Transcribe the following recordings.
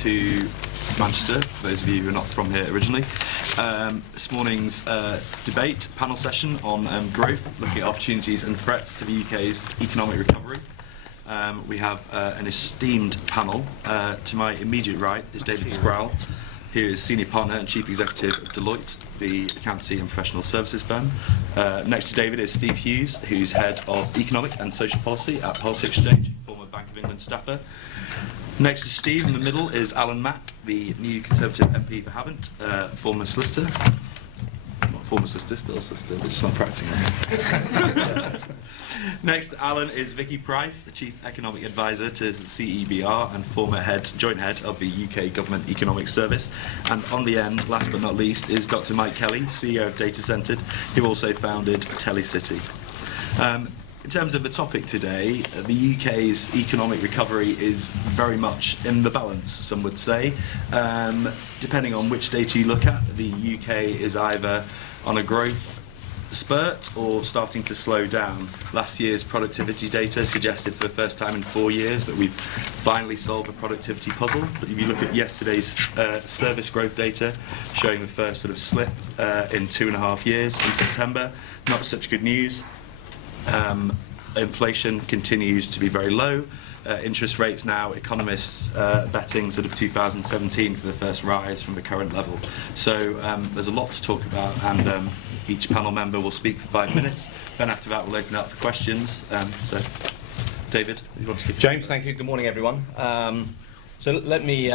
to Manchester, for those of you who are not from here originally. This morning's debate panel session on growth, looking at opportunities and threats to the UK's economic recovery. We have an esteemed panel. To my immediate right is David Sproul, who is Senior Partner and Chief Executive of Deloitte, the accountancy and professional services firm. Next to David is Steve Hughes, who's Head of Economic and Social Policy at Policy Exchange, former Bank of England staffer. Next to Steve in the middle is Alan Mak, the new Conservative MP for Havant, former solicitor. Not former solicitor, still a solicitor, but just not practising it. Next to Alan is Vicky Pryce, the Chief Economic Advisor to CEBR and former joint head of the UK Government Economic Service. And on the end, last but not least, is Dr. Mak Kelly, CEO of DataCentred, who also founded Telecity. In terms of the topic today, the UK's economic recovery is very much in the balance, some would say. Depending on which data you look at, the UK is either on a growth spurt or starting to slow down. Last year's productivity data suggested for the first time in 4 years that we've finally solved the productivity puzzle. But if you look at yesterday's service growth data, showing the first sort of slip in 2.5 years in September, not such good news. Inflation continues to be very low. Interest rates now, economists betting sort of 2017 for the first rise from the current level. So there's a lot to talk about, and each panel member will speak for 5 minutes. Then after that we'll open up for questions. So David, you want to give James, thank you. Good morning, everyone. So let me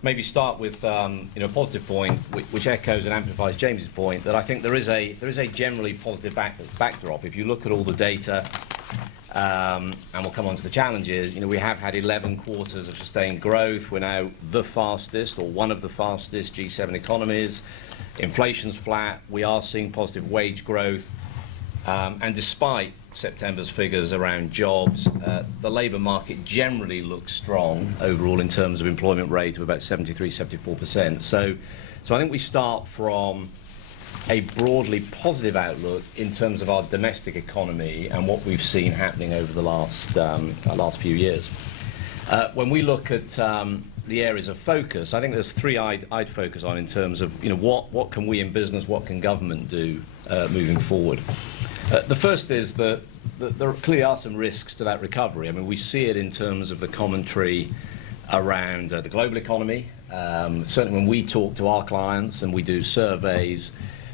maybe start with a positive point, which echoes and amplifies James's point, that I think there is a generally positive backdrop. If you look at all the data, and we'll come on to the challenges, we have had 11 quarters of sustained growth. We're now the fastest, or one of the fastest, G7 economies. Inflation's flat. We are seeing positive wage growth. And despite September's figures around jobs, the labour market generally looks strong overall in terms of employment rate of about 73–74%. So I think we start from a broadly positive outlook in terms of our domestic economy and what we've seen happening over the last few years. When we look at the areas of focus, I think there's three I'd focus on in terms of what can we in business, what can government do moving forward. The first is that there clearly are some risks to that recovery. I mean, we see it in terms of the commentary around the global economy. Certainly when we talk to our clients and we do surveys,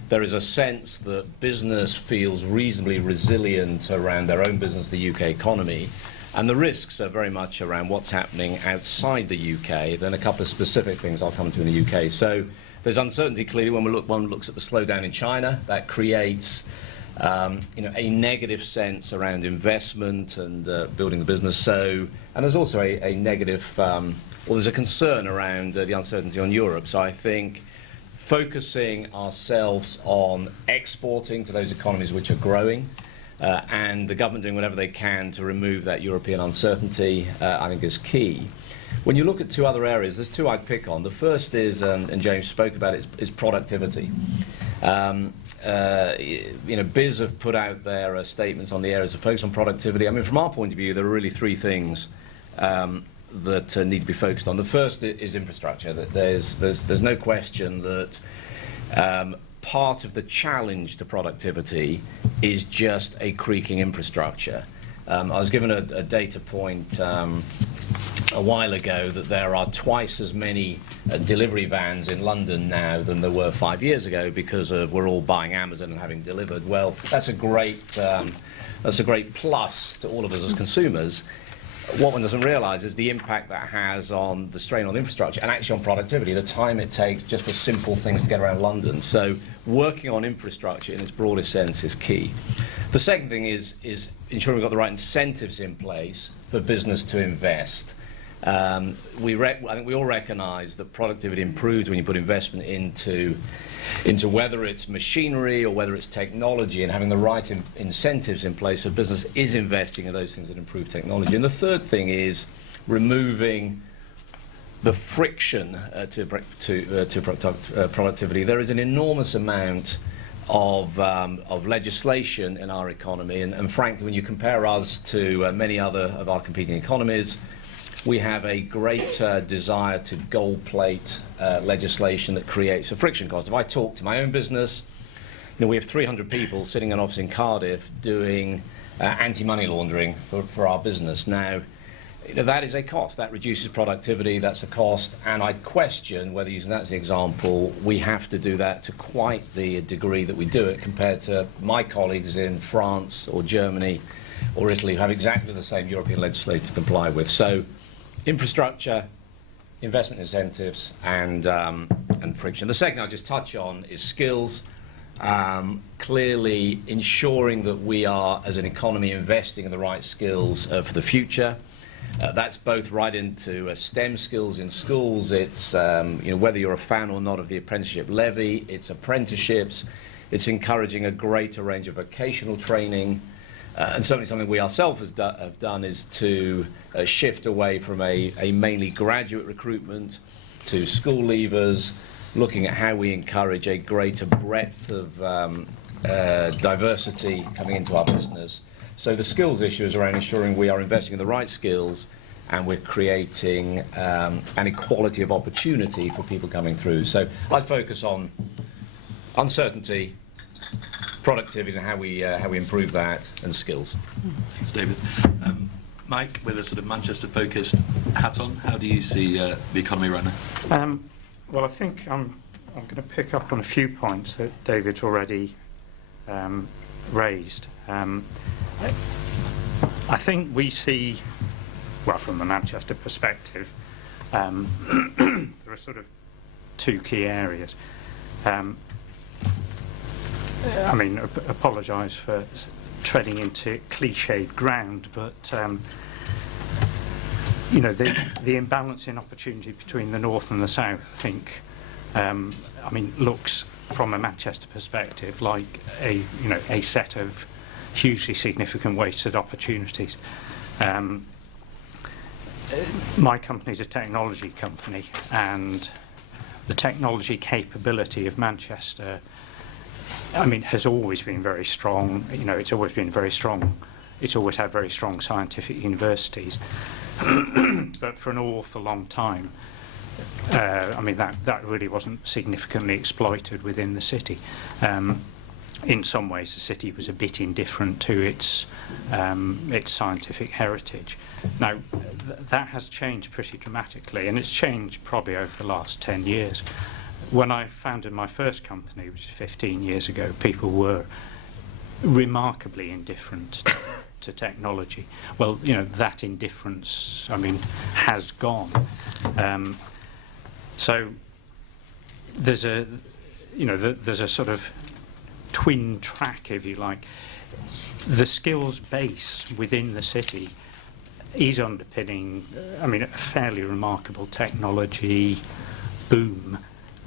there is a sense that business feels reasonably resilient around their own business, the UK economy, and the risks are very much around what's happening outside the UK. Then a couple of specific things I'll come to in the UK. So there's uncertainty clearly when one looks at the slowdown in China. That creates a negative sense around investment and building the business. And there's also a negative, there's a concern around the uncertainty on Europe. So I think focusing ourselves on exporting to those economies which are growing, and the government doing whatever they can to remove that European uncertainty, I think is key. When you look at two other areas, there's two I'd pick on. The first is, and James spoke about it, is productivity. Biz have put out their statements on the areas of focus on productivity. I mean, from our point of view, there are really three things that need to be focused on. The first is infrastructure. That there's no question that part of the challenge to productivity is just a creaking infrastructure. I was given a data point a while ago that there are twice as many delivery vans in London now than there were 5 years ago because we're all buying Amazon and having delivered. Well, that's a great plus to all of us as consumers. What one doesn't realise is the impact that has on the strain on infrastructure and actually on productivity, the time it takes just for simple things to get around London. So working on infrastructure in its broadest sense is key. The second thing is ensuring we've got the right incentives in place for business to invest. I think we all recognise that productivity improves when you put investment into whether it's machinery or whether it's technology, and having the right incentives in place so business is investing in those things that improve technology. And the third thing is removing the friction to productivity. There is an enormous amount of legislation in our economy, and frankly, when you compare us to many other of our competing economies, we have a greater desire to gold plate legislation that creates a friction cost. If I talk to my own business, we have 300 people sitting in an office in Cardiff doing anti-money laundering for our business. Now, that is a cost. That reduces productivity, that's a cost, and I question whether, using that as an example, we have to do that to quite the degree that we do it compared to my colleagues in France or Germany or Italy who have exactly the same European legislation to comply with. So, infrastructure, investment incentives, and friction. The second I'll just touch on is skills. Clearly ensuring that we are, as an economy, investing in the right skills for the future. That's both right into STEM skills in schools. It's whether you're a fan or not of the apprenticeship levy, it's apprenticeships, it's encouraging a greater range of vocational training, and certainly something we ourselves have done is to shift away from a mainly graduate recruitment to school leavers, looking at how we encourage a greater breadth of diversity coming into our business. So the skills issue is around ensuring we are investing in the right skills and we're creating an equality of opportunity for people coming through. So I focus on uncertainty, productivity, and how we improve that, and skills. Thanks, David. Mike, with a sort of Manchester-focused hat on, how do you see the economy right now? Well, I think I'm going to pick up on a few points that David's already raised. I think we see, well, from the Manchester perspective, there are sort of two key areas. Apologise for treading into cliched ground, but the imbalance in opportunity between the north and the south, I think, looks from a Manchester perspective like a set of hugely significant wasted opportunities. My company is a technology company, and the technology capability of Manchester, has always been very strong. It's always been very strong. It's always had very strong scientific universities. But for an awful long time, that really wasn't significantly exploited within the city. In some ways, the city was a bit indifferent to its scientific heritage. Now, that has changed pretty dramatically, and it's changed probably over the last 10 years. When I founded my first company, which is 15 years ago, people were remarkably indifferent to technology. Well, that indifference, has gone. So there's a sort of twin track, if you like. The skills base within the city is underpinning, a fairly remarkable technology boom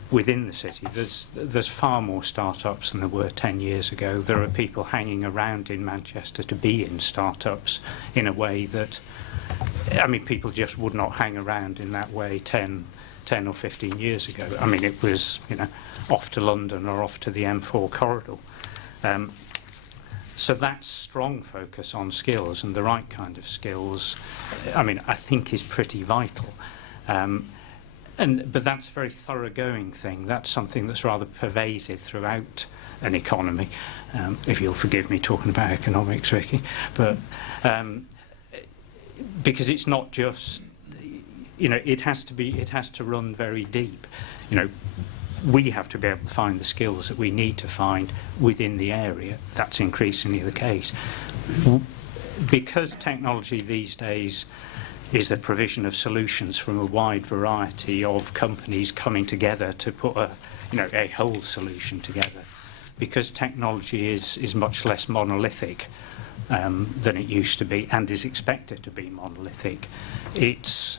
within the city. There's far more startups than there were 10 years ago. There are people hanging around in Manchester to be in startups in a way that, people just would not hang around in that way 10 or 15 years ago. It was, off to London or off to the M4 corridor. So that strong focus on skills and the right kind of skills, I think is pretty vital. But that's a very thoroughgoing thing. That's something that's rather pervasive throughout an economy. If you'll forgive me talking about economics, Vicky, but because it's not just, it has to run very deep. We have to be able to find the skills that we need to find within the area. That's increasingly the case. Because technology these days is the provision of solutions from a wide variety of companies coming together to put a whole solution together. Because technology is much less monolithic than it used to be, and is expected to be monolithic. It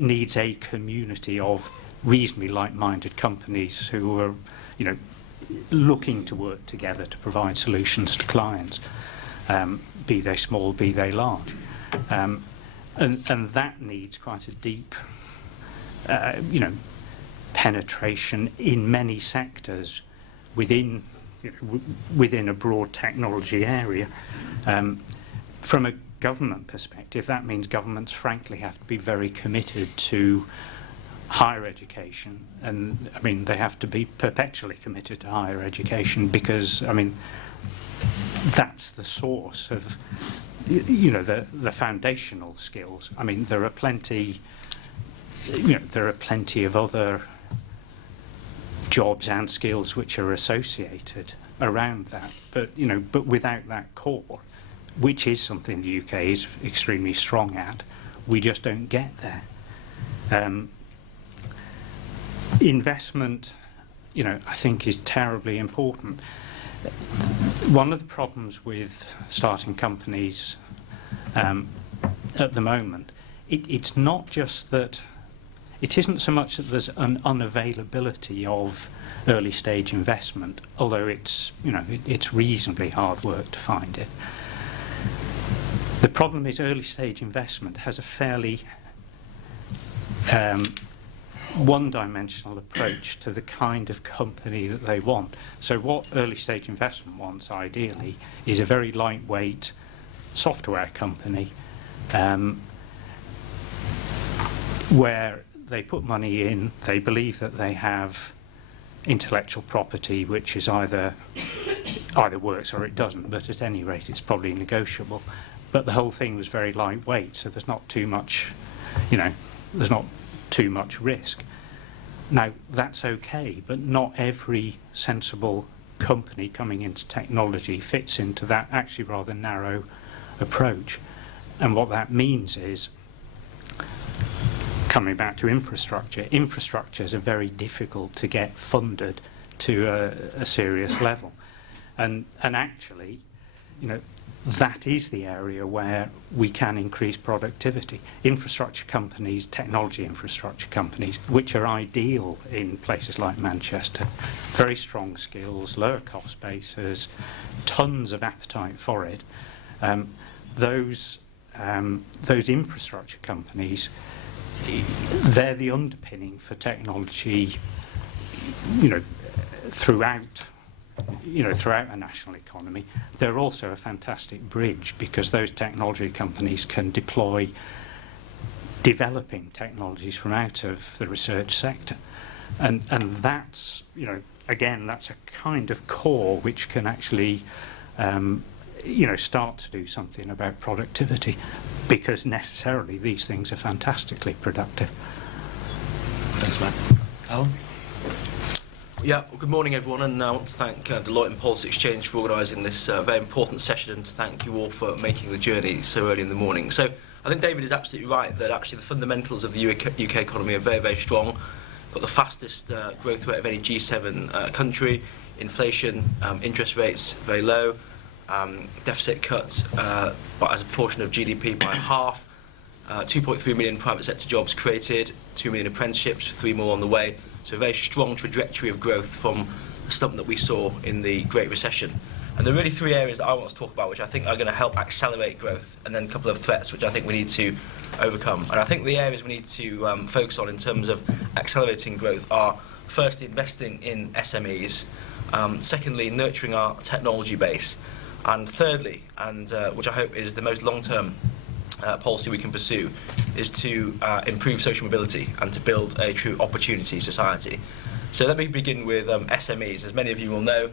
needs a community of reasonably like-minded companies who are, looking to work together to provide solutions to clients, be they small, be they large, and that needs quite a deep, penetration in many sectors within a broad technology area. From a government perspective, that means governments frankly have to be very committed to higher education, and I mean they have to be perpetually committed to higher education, because I mean that's the source of the foundational skills. I mean there are plenty of other jobs and skills which are associated around that, but without that core, which is something the UK is extremely strong at, we just don't get there. Investment, I think is terribly important. One of the problems with starting companies at the moment, it's not just that, it isn't so much that there's an unavailability of early stage investment, although it's reasonably hard work to find it. The problem is early stage investment has a fairly one-dimensional approach to the kind of company that they want. So what early stage investment wants ideally is a very lightweight software company where they put money in, they believe that they have intellectual property which is either works or it doesn't, but at any rate it's probably negotiable. But the whole thing was very lightweight, so there's not too much, there's not too much risk. Now that's okay, but not every sensible company coming into technology fits into that actually rather narrow approach. And what that means is, coming back to infrastructure, infrastructures are very difficult to get funded to a serious level. And actually, that is the area where we can increase productivity. Infrastructure companies, technology infrastructure companies, which are ideal in places like Manchester, very strong skills, lower cost bases, tons of appetite for it. Those infrastructure companies, they're the underpinning for technology, throughout a national economy. They're also a fantastic bridge, because those technology companies can deploy developing technologies from out of the research sector. And that's, again, that's a kind of core which can actually, start to do something about productivity, because necessarily these things are fantastically productive. Thanks, Matt. Alan? Yeah, well, good morning everyone, and I want to thank Deloitte and Policy Exchange for organising this very important session, and to thank you all for making the journey so early in the morning. So I think David is absolutely right that actually the fundamentals of the UK economy are very, very strong. Got the fastest growth rate of any G7 country, inflation, interest rates very low, deficit cuts but as a portion of GDP by half, 2.3 million private sector jobs created, 2 million apprenticeships, 3 more on the way. So a very strong trajectory of growth from the slump that we saw in the Great Recession. And there are really 3 areas that I want to talk about which I think are going to help accelerate growth, and then a couple of threats which I think we need to overcome. And I think the areas we need to focus on in terms of accelerating growth are, firstly, investing in SMEs, secondly, nurturing our technology base, and thirdly, and which I hope is the most long-term policy we can pursue, is to improve social mobility and to build a true opportunity society. So let me begin with SMEs. As many of you will know,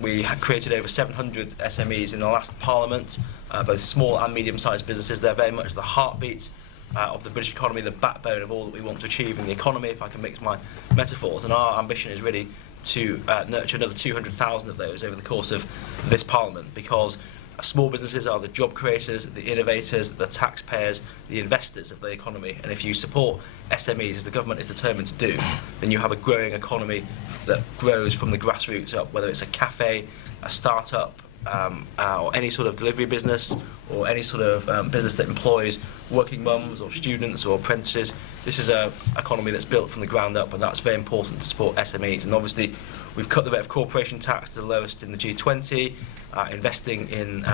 we have created over 700 SMEs in the last Parliament, both small and medium-sized businesses. They're very much the heartbeat of the British economy, the backbone of all that we want to achieve in the economy, if I can mix my metaphors. And our ambition is really to nurture another 200,000 of those over the course of this Parliament, because small businesses are the job creators, the innovators, the taxpayers, the investors of the economy. And if you support SMEs, as the government is determined to do, then you have a growing economy that grows from the grassroots up, whether it's a cafe, a start-up, or any sort of delivery business, or any sort of business that employs working mums or students or apprentices. This is an economy that's built from the ground up, and that's very important to support SMEs. And obviously, we've cut the rate of corporation tax to the lowest in the G20, investing in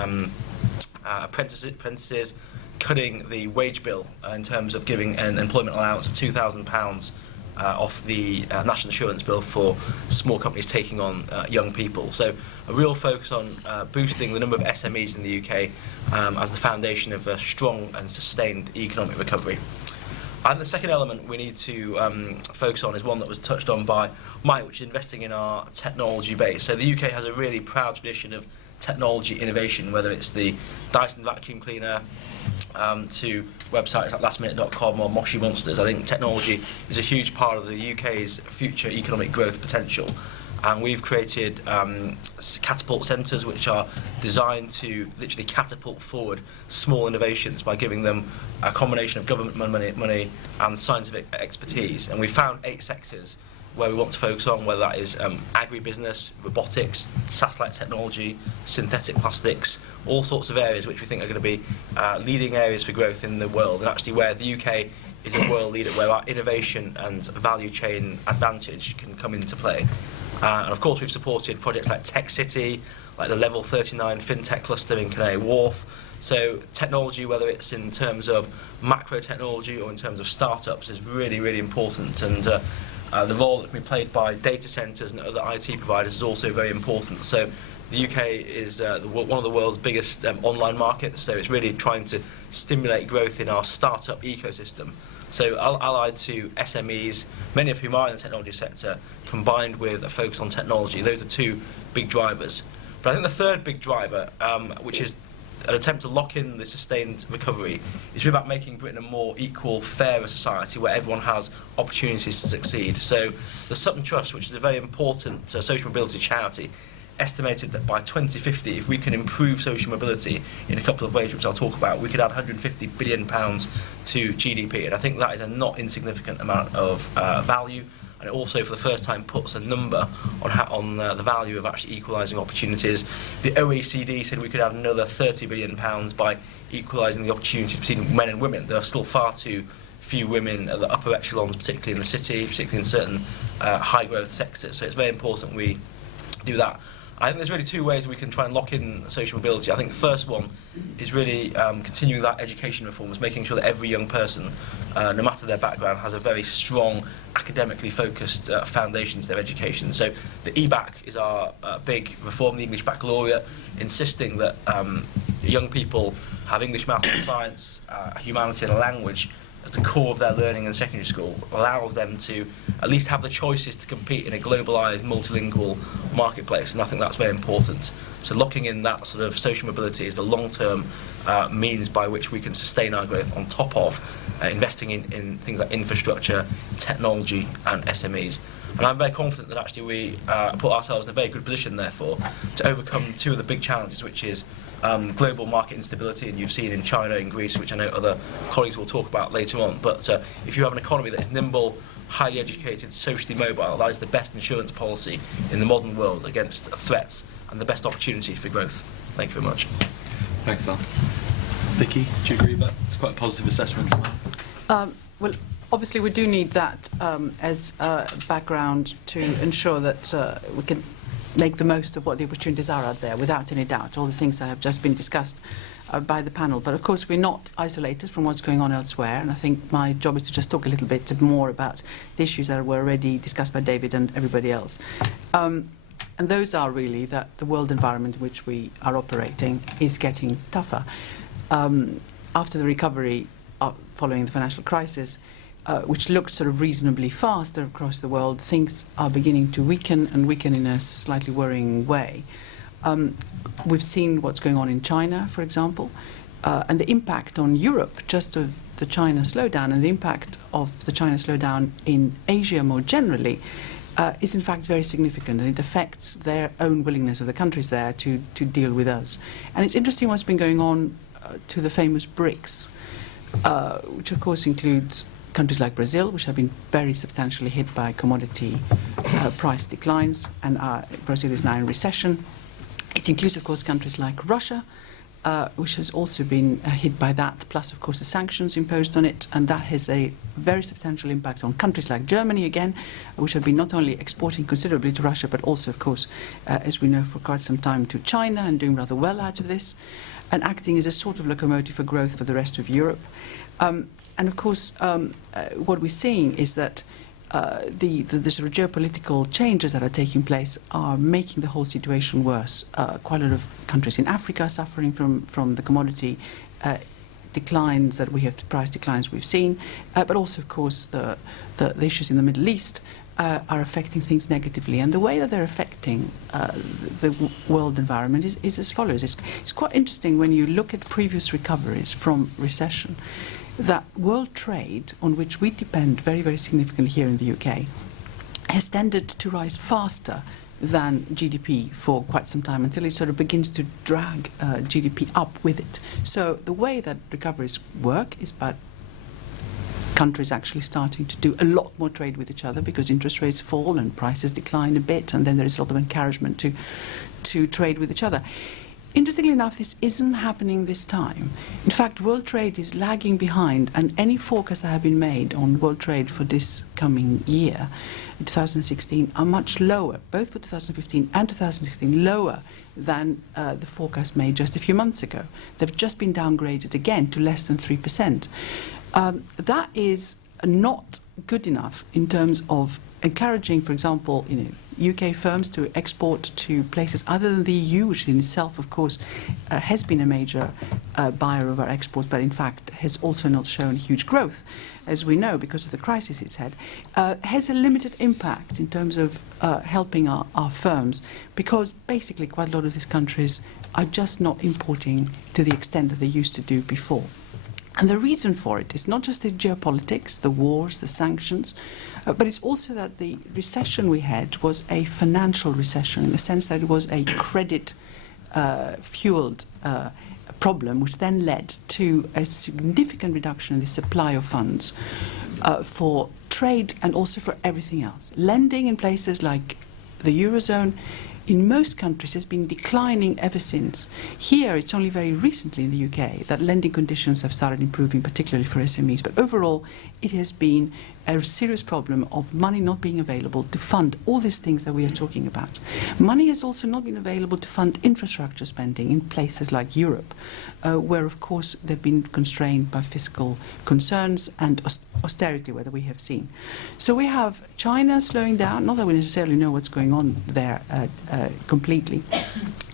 apprentices, cutting the wage bill in terms of giving an employment allowance of £2,000 off the National Insurance Bill for small companies taking on young people. So a real focus on boosting the number of SMEs in the UK as the foundation of a strong and sustained economic recovery. And the second element we need to focus on is one that was touched on by Mike, which is investing in our technology base. So the UK has a really proud tradition of technology innovation, whether it's the Dyson vacuum cleaner to websites like lastminute.com or Moshi Monsters. I think technology is a huge part of the UK's future economic growth potential. And we've created catapult centres which are designed to literally catapult forward small innovations by giving them a combination of government money and scientific expertise. And we found 8 sectors where we want to focus on, whether that is agribusiness, robotics, satellite technology, synthetic plastics, all sorts of areas which we think are going to be leading areas for growth in the world, and actually where the UK is a world leader, where our innovation and value chain advantage can come into play. And of course we've supported projects like Tech City, like the Level 39 FinTech cluster in Canary Wharf. So technology, whether it's in terms of macro technology or in terms of startups, is really, really important. And the role that can be played by data centres and other IT providers is also very important. So the UK is one of the world's biggest online markets, so it's really trying to stimulate growth in our startup ecosystem. So allied to SMEs, many of whom are in the technology sector, combined with a focus on technology, those are 2 big drivers. But I think the third big driver, which is an attempt to lock in the sustained recovery, is really about making Britain a more equal, fairer society where everyone has opportunities to succeed. So the Sutton Trust, which is a very important social mobility charity, estimated that by 2050, if we can improve social mobility in a couple of ways, which I'll talk about, we could add £150 billion to GDP. And I think that is a not insignificant amount of value. And it also, for the first time, puts a number on the value of actually equalising opportunities. The OECD said we could add another £30 billion by equalising the opportunities between men and women. There are still far too few women at the upper echelons, particularly in the city, particularly in certain high-growth sectors. So it's very important we do that. I think there's really 2 ways we can try and lock in social mobility. I think the first one is really continuing that education reforms, making sure that every young person, no matter their background, has a very strong, academically focused foundation to their education. So the EBAC is our big reform, the English Baccalaureate, insisting that young people have English, maths and science, humanity and a language as the core of their learning in secondary school, allows them to at least have the choices to compete in a globalised, multilingual marketplace, and I think that's very important. So locking in that sort of social mobility is the long-term means by which we can sustain our growth on top of investing in things like infrastructure, technology and SMEs. And I'm very confident that actually we put ourselves in a very good position, therefore, to overcome 2 of the big challenges, which is global market instability, and you've seen in China and Greece, which I know other colleagues will talk about later on. But if you have an economy that is nimble, highly educated, socially mobile, that is the best insurance policy in the modern world against threats and the best opportunity for growth. Thank you very much. Thanks, Al. Vicky, do you agree with that? It's quite a positive assessment. Well, obviously we do need that as background to ensure that we can make the most of what the opportunities are out there, without any doubt, all the things that have just been discussed by the panel. But of course we're not isolated from what's going on elsewhere, and I think my job is to just talk a little bit more about the issues that were already discussed by David and everybody else. And those are really that the world environment in which we are operating is getting tougher. After the recovery following the financial crisis, which looked sort of reasonably fast across the world, things are beginning to weaken, and weaken in a slightly worrying way. We've seen what's going on in China, for example, and the impact on Europe, just of the China slowdown, and the impact of the China slowdown in Asia more generally, is in fact very significant, and it affects their own willingness of the countries there to deal with us. And it's interesting what's been going on to the famous BRICS, which of course includes countries like Brazil, which have been very substantially hit by commodity price declines, and Brazil is now in recession. It includes, of course, countries like Russia, which has also been hit by that, plus, of course, the sanctions imposed on it, and that has a very substantial impact on countries like Germany, again, which have been not only exporting considerably to Russia, but also, of course, as we know, for quite some time to China, and doing rather well out of this, and acting as a sort of locomotive for growth for the rest of Europe. And of course, what we're seeing is that the sort of geopolitical changes that are taking place are making the whole situation worse. Quite a lot of countries in Africa are suffering from the commodity declines that we have, price declines we've seen, but also, of course, the issues in the Middle East are affecting things negatively. And the way that they're affecting the world environment is as follows. It's quite interesting when you look at previous recoveries from recession, that world trade, on which we depend very, very significantly here in the UK, has tended to rise faster than GDP for quite some time, until it sort of begins to drag GDP up with it. So the way that recoveries work is by countries actually starting to do a lot more trade with each other, because interest rates fall and prices decline a bit, and then there is a lot of encouragement to trade with each other. Interestingly enough, this isn't happening this time. In fact, world trade is lagging behind, and any forecasts that have been made on world trade for this coming year, 2016, are much lower, both for 2015 and 2016, lower than the forecast made just a few months ago. They've just been downgraded again to less than 3%. That is not good enough in terms of encouraging, for example, UK firms to export to places other than the EU, which in itself, of course, has been a major buyer of our exports, but in fact has also not shown huge growth, as we know, because of the crisis it's had, has a limited impact in terms of helping our firms, because basically quite a lot of these countries are just not importing to the extent that they used to do before. And the reason for it is not just the geopolitics, the wars, the sanctions, but it's also that the recession we had was a financial recession, in the sense that it was a credit-fueled problem, which then led to a significant reduction in the supply of funds for trade and also for everything else. Lending in places like the Eurozone, in most countries, has been declining ever since. Here, it's only very recently in the UK that lending conditions have started improving, particularly for SMEs. But overall, it has been a serious problem of money not being available to fund all these things that we are talking about. Money has also not been available to fund infrastructure spending in places like Europe, where, of course, they've been constrained by fiscal concerns and austerity, whether we have seen. So we have China slowing down, not that we necessarily know what's going on there completely,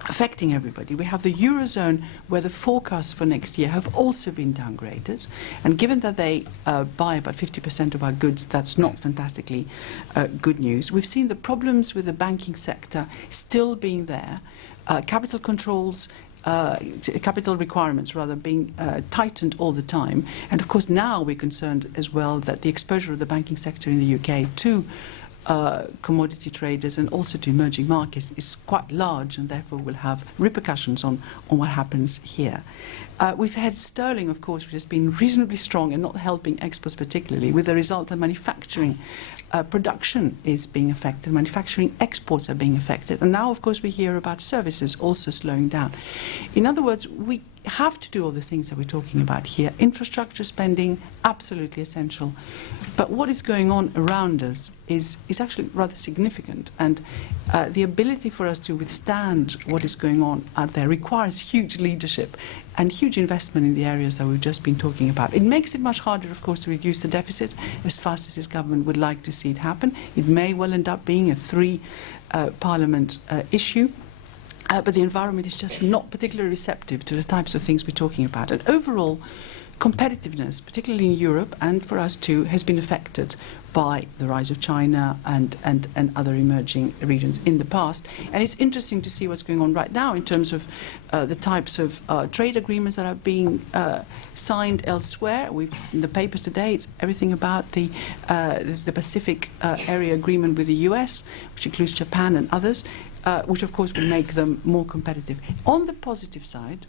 affecting everybody. We have the Eurozone, where the forecasts for next year have also been downgraded. And given that they buy about 50% of our goods, that's not fantastically good news. We've seen the problems with the banking sector still being there. Capital controls, capital requirements rather, being tightened all the time. And of course now we're concerned as well that the exposure of the banking sector in the UK to commodity traders and also to emerging markets is quite large, and therefore will have repercussions on what happens here. We've had sterling, of course, which has been reasonably strong and not helping exports particularly, with the result that manufacturing production is being affected, manufacturing exports are being affected, and now, of course, we hear about services also slowing down. In other words, we have to do all the things that we're talking about here. Infrastructure spending, absolutely essential. But what is going on around us is actually rather significant, and the ability for us to withstand what is going on out there requires huge leadership and huge investment in the areas that we've just been talking about. It makes it much harder, of course, to reduce the deficit as fast as this government would like to see it happen. It may well end up being a three-parliament issue. But the environment is just not particularly receptive to the types of things we're talking about. And overall, competitiveness, particularly in Europe and for us too, has been affected by the rise of China and other emerging regions in the past. And it's interesting to see what's going on right now in terms of the types of trade agreements that are being signed elsewhere. In the papers today, it's everything about the Pacific Area Agreement with the US, which includes Japan and others, which of course will make them more competitive. On the positive side,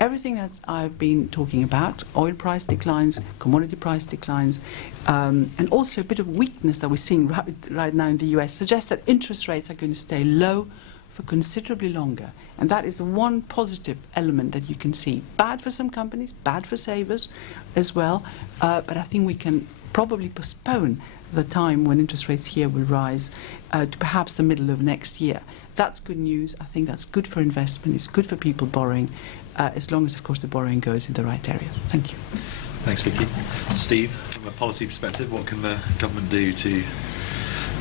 everything that I've been talking about, oil price declines, commodity price declines, and also a bit of weakness that we're seeing right now in the US, suggests that interest rates are going to stay low for considerably longer. And that is the one positive element that you can see. Bad for some companies, bad for savers as well, but I think we can probably postpone the time when interest rates here will rise to perhaps the middle of next year. That's good news. I think that's good for investment. It's good for people borrowing, as long as, of course, the borrowing goes in the right areas. Thank you. Thanks, Vicky. Steve? from a policy perspective, what can the government do to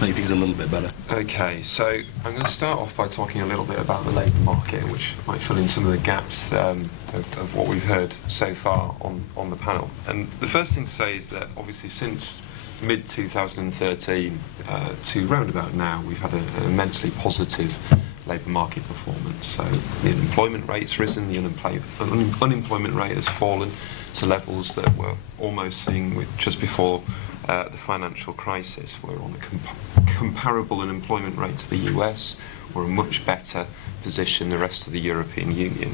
make things a little bit better? Okay, so I'm going to start off by talking a little bit about the labour market, which might fill in some of the gaps of what we've heard so far on the panel. And the first thing to say is that obviously since mid-2013 to round about now, we've had an immensely positive labour market performance. So the unemployment rate's risen, the unemployment rate has fallen to levels that we're almost seeing with just before the financial crisis. We're on a comparable unemployment rate to the US. We're in a much better position than the rest of the European Union.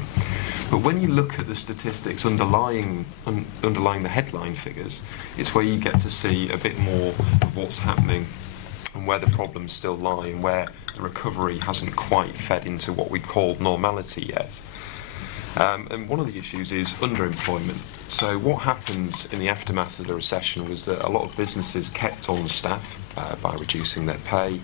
But when you look at the statistics underlying the headline figures, it's where you get to see a bit more of what's happening and where the problems still lie and where the recovery hasn't quite fed into what we call normality yet. And one of the issues is underemployment. So what happened in the aftermath of the recession was that a lot of businesses kept on staff by reducing their pay,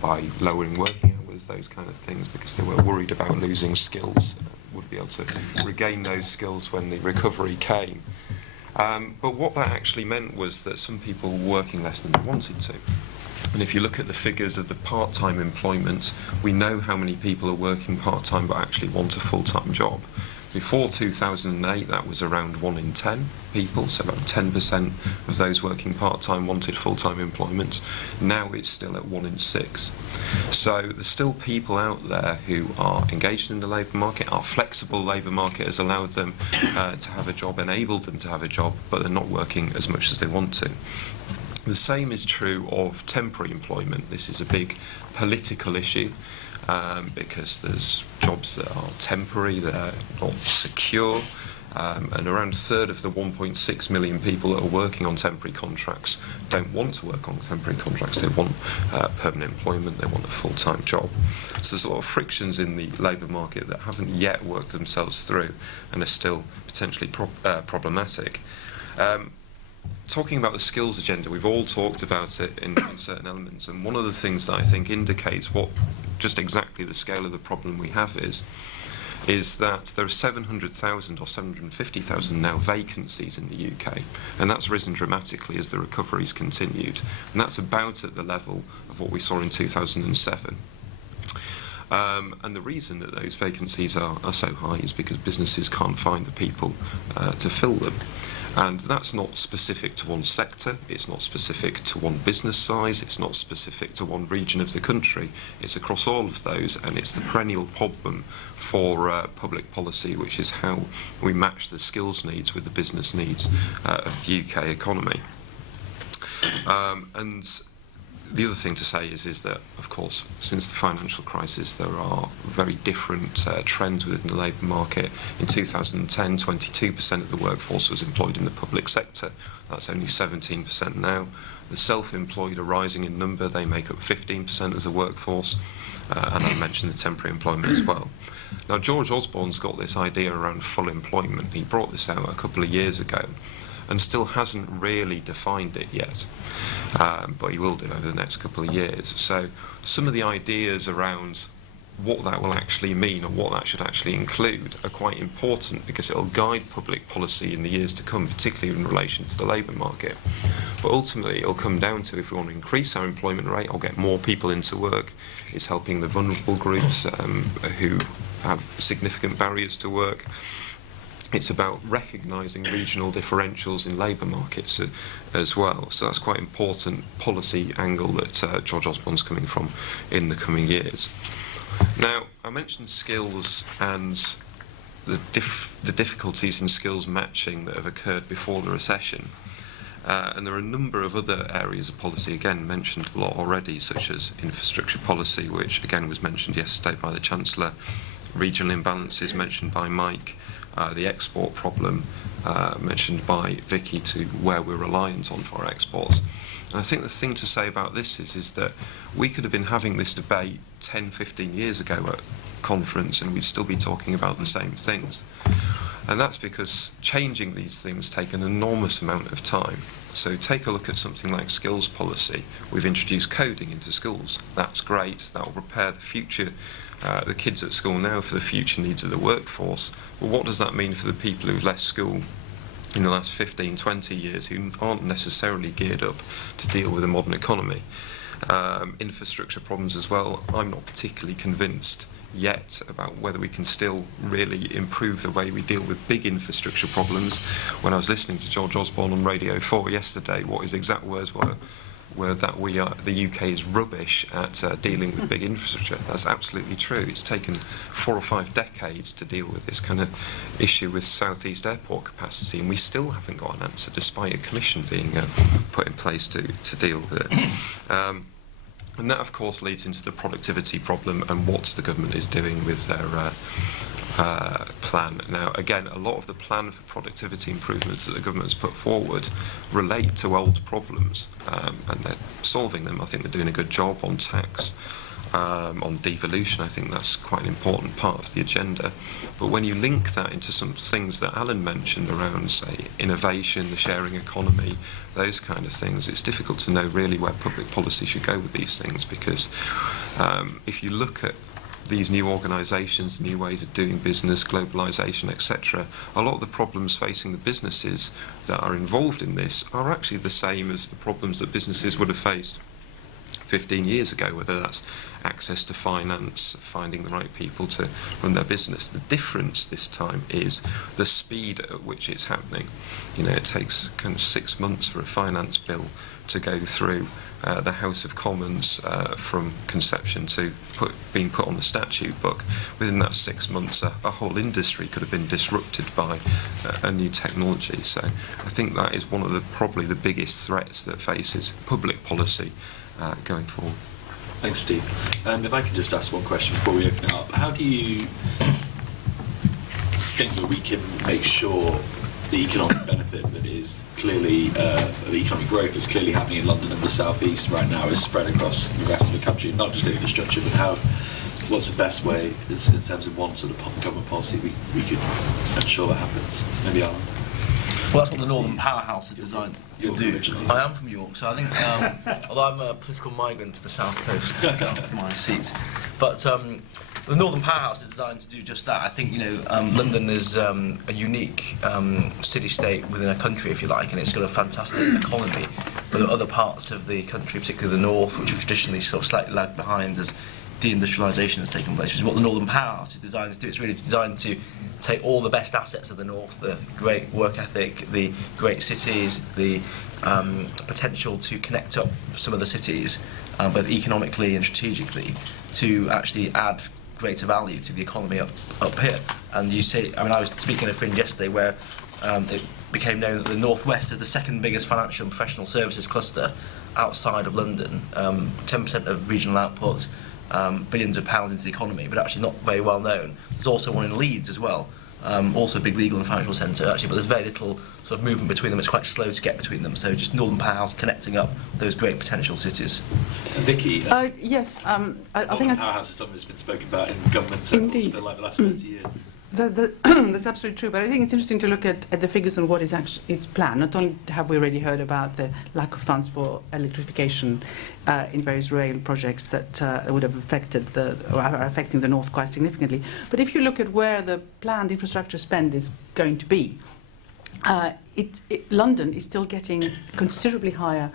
by lowering working hours, those kind of things, because they were worried about losing skills, would be able to regain those skills when the recovery came. But what that actually meant was that some people were working less than they wanted to. And if you look at the figures of the part-time employment, we know how many people are working part-time but actually want a full-time job. Before 2008, that was around 1 in 10 people, so about 10% of those working part-time wanted full-time employment. Now it's still at 1 in 6. So there's still people out there who are engaged in the labour market. Our flexible labour market has allowed them to have a job, enabled them to have a job, but they're not working as much as they want to. The same is true of temporary employment. This is a big political issue because there's jobs that are temporary, they're not secure, and around a third of the 1.6 million people that are working on temporary contracts don't want to work on temporary contracts. They want permanent employment, they want a full-time job. So there's a lot of frictions in the labour market that haven't yet worked themselves through and are still potentially problematic. Talking about the skills agenda, we've all talked about it in certain elements, and one of the things that I think indicates what just exactly the scale of the problem we have is that there are 700,000 or 750,000 now vacancies in the UK, and that's risen dramatically as the recovery's continued, and that's about at the level of what we saw in 2007. And the reason that those vacancies are so high is because businesses can't find the people to fill them. And that's not specific to one sector, it's not specific to one business size, it's not specific to one region of the country, it's across all of those, and it's the perennial problem for public policy, which is how we match the skills needs with the business needs of the UK economy. And the other thing to say is that, of course, since the financial crisis, there are very different trends within the labour market. In 2010, 22% of the workforce was employed in the public sector. That's only 17% now. The self-employed are rising in number. They make up 15% of the workforce. And I mentioned the temporary employment as well. Now, George Osborne's got this idea around full employment. He brought this out a couple of years ago and still hasn't really defined it yet. But he will do over the next couple of years. So some of the ideas around what that will actually mean or what that should actually include are quite important because it will guide public policy in the years to come, particularly in relation to the labour market. But ultimately it will come down to, if we want to increase our employment rate or get more people into work, it's helping the vulnerable groups who have significant barriers to work. It's about recognising regional differentials in labour markets as well. So that's quite an important policy angle that George Osborne's coming from in the coming years. Now, I mentioned skills and the difficulties in skills matching that have occurred before the recession. And there are a number of other areas of policy, again, mentioned a lot already, such as infrastructure policy, which, again, was mentioned yesterday by the Chancellor, regional imbalances mentioned by Mike, the export problem mentioned by Vicky, to where we're reliant on for our exports. And I think the thing to say about this is that we could have been having this debate 10, 15 years ago at conference and we'd still be talking about the same things. And that's because changing these things take an enormous amount of time. So take a look at something like skills policy. We've introduced coding into schools. That's great. That will prepare the future, the kids at school now for the future needs of the workforce. But what does that mean for the people who've left school in the last 15, 20 years who aren't necessarily geared up to deal with a modern economy. Infrastructure problems as well. I'm not particularly convinced yet about whether we can still really improve the way we deal with big infrastructure problems. When I was listening to George Osborne on Radio 4 yesterday, what his exact words were that the UK is rubbish at dealing with big infrastructure. That's absolutely true. It's taken 4 or 5 decades to deal with this kind of issue with South East airport capacity, and we still haven't got an answer, despite a commission being put in place to deal with it. And that, of course, leads into the productivity problem and what the government is doing with their plan. Now, again, a lot of the plan for productivity improvements that the government has put forward relate to old problems, and they're solving them. I think they're doing a good job on tax, on devolution. I think that's quite an important part of the agenda. But when you link that into some things that Alan mentioned around, say, innovation, the sharing economy, those kind of things, it's difficult to know really where public policy should go with these things, because if you look at these new organisations, new ways of doing business, globalisation, etc., a lot of the problems facing the businesses that are involved in this are actually the same as the problems that businesses would have faced 15 years ago, whether that's access to finance, finding the right people to run their business. The difference this time is the speed at which it's happening. You know, it takes kind of 6 months for a finance bill to go through the House of Commons from conception to being put on the statute book. Within that 6 months, a whole industry could have been disrupted by a new technology. So I think that is one of probably the biggest threats that faces public policy going forward. Thanks, Steve. If I could just ask one question before we open it up. How do you think that we can make sure the economic benefit that is clearly, the economic growth that's clearly happening in London and the South East right now is spread across the rest of the country, not just infrastructure, but what's the best way in terms of one sort of government policy we could ensure that happens? Maybe Alan? Well, that's what the Northern Powerhouse is designed to do. Originally. I am from York, so I think, although I'm a political migrant to the south coast, from my seat, but the Northern Powerhouse is designed to do just that. I think, London is a unique city-state within a country, if you like, and it's got a fantastic economy. But there are other parts of the country, particularly the north, which have traditionally sort of slightly lagged behind as deindustrialisation has taken place, which is what the Northern Powerhouse is designed to do. It's really designed to take all the best assets of the north, the great work ethic, the great cities, the potential to connect up some of the cities, both economically and strategically, to actually add greater value to the economy up here. And you say, I was speaking at a fringe yesterday where it became known that the Northwest is the second biggest financial and professional services cluster outside of London, 10% of regional output, billions of pounds into the economy, but actually not very well known. There's also one in Leeds as well, also a big legal and financial centre actually, but there's very little sort of movement between them. It's quite slow to get between them, so just Northern Powerhouse connecting up those great potential cities. Vicky? Yes, I think Northern Powerhouse is something that's been spoken about in government circles for like the last 30 years. That's absolutely true, but I think it's interesting to look at the figures on what is actually its plan. Not only have we already heard about the lack of funds for electrification in various rail projects that would have affected or are affecting the north quite significantly, but if you look at where the planned infrastructure spend is going to be, London is still getting considerably higher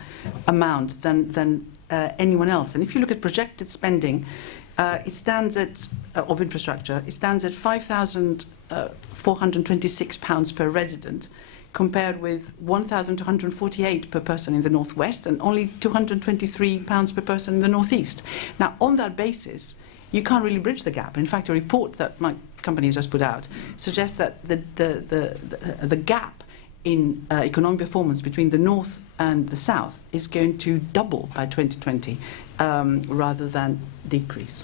amount than anyone else. And if you look at projected spending, it stands at of infrastructure. It stands at £5,426 per resident, compared with £1,248 per person in the northwest and only £223 per person in the northeast. Now, on that basis, you can't really bridge the gap. In fact, a report that my company has just put out suggests that the gap in economic performance between the north and the south is going to double by 2020 rather than decrease.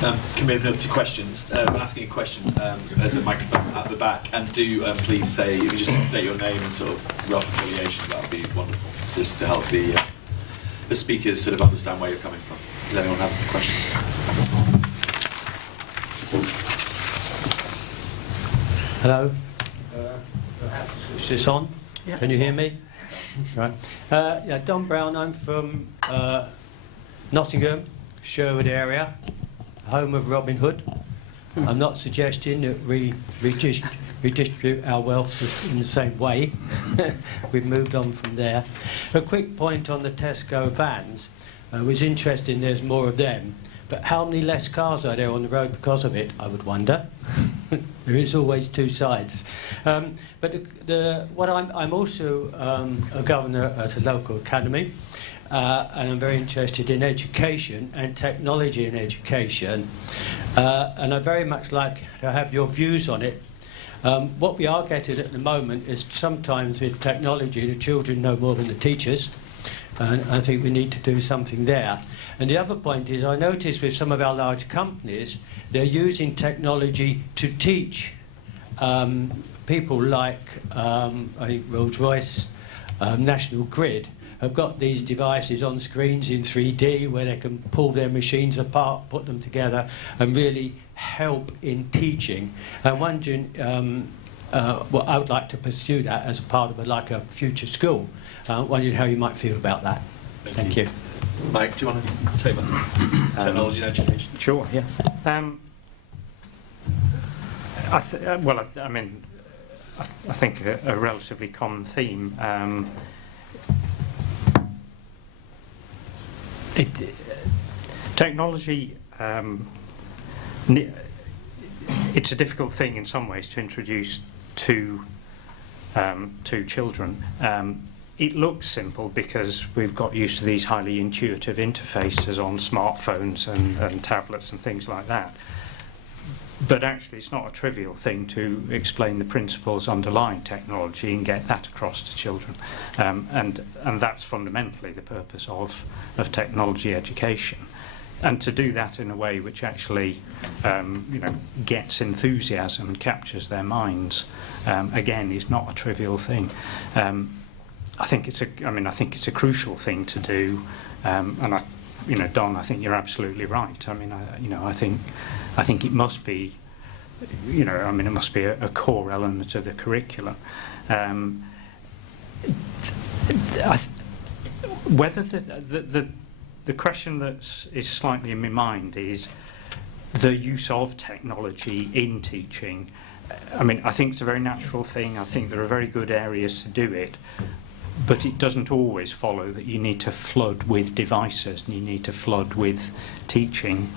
Can we open up to questions? I'm asking a question. There's a microphone at the back, and do please say, if you just state your name and sort of rough affiliation, that would be wonderful, just to help the speakers sort of understand where you're coming from. Does anyone have a question? Hello. Is this on? Yeah. Can you hear me? Right. Yeah, Don Brown. I'm from Nottingham, Sherwood area, home of Robin Hood. I'm not suggesting that we redistribute our wealth in the same way. We've moved on from there. A quick point on the Tesco vans. It was interesting there's more of them, but how many less cars are there on the road because of it, I would wonder. There is always two sides. But I'm also a governor at a local academy, and I'm very interested in education and technology in education, and I'd very much like to have your views on it. What we are getting at the moment is sometimes with technology the children know more than the teachers, and I think we need to do something there. And the other point is I notice with some of our large companies they're using technology to teach people like I think Rolls-Royce, National Grid have got these devices on screens in 3D where they can pull their machines apart, put them together and really help in teaching. I'm wondering, well, I would like to pursue that as a part of a future school. Wondering how you might feel about that. Thank you. Mike, do you want to take that? Technology and education. Sure, yeah. I think a relatively common theme. Technology, it's a difficult thing in some ways to introduce to children. It looks simple because we've got used to these highly intuitive interfaces on smartphones and tablets and things like that. But actually it's not a trivial thing to explain the principles underlying technology and get that across to children. And that's fundamentally the purpose of technology education. And to do that in a way which actually gets enthusiasm and captures their minds, again, is not a trivial thing. I think it's a crucial thing to do, and Don, I think you're absolutely right. I think it must be, it must be a core element of the curriculum. Whether the question that is slightly in my mind is the use of technology in teaching. I think it's a very natural thing. I think there are very good areas to do it. But it doesn't always follow that you need to flood with devices and you need to flood with teaching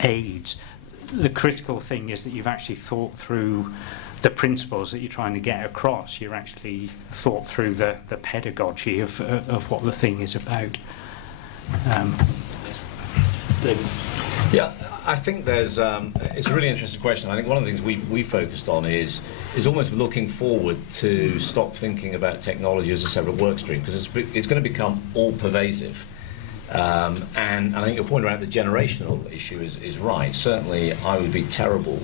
aids. The critical thing is that you've actually thought through the principles that you're trying to get across. You're actually thought through the pedagogy of what the thing is about. David? Yeah, I think there's it's a really interesting question. I think one of the things we focused on is almost looking forward to stop thinking about technology as a separate work stream, because it's going to become all pervasive. And I think your point around the generational issue is right. Certainly I would be terrible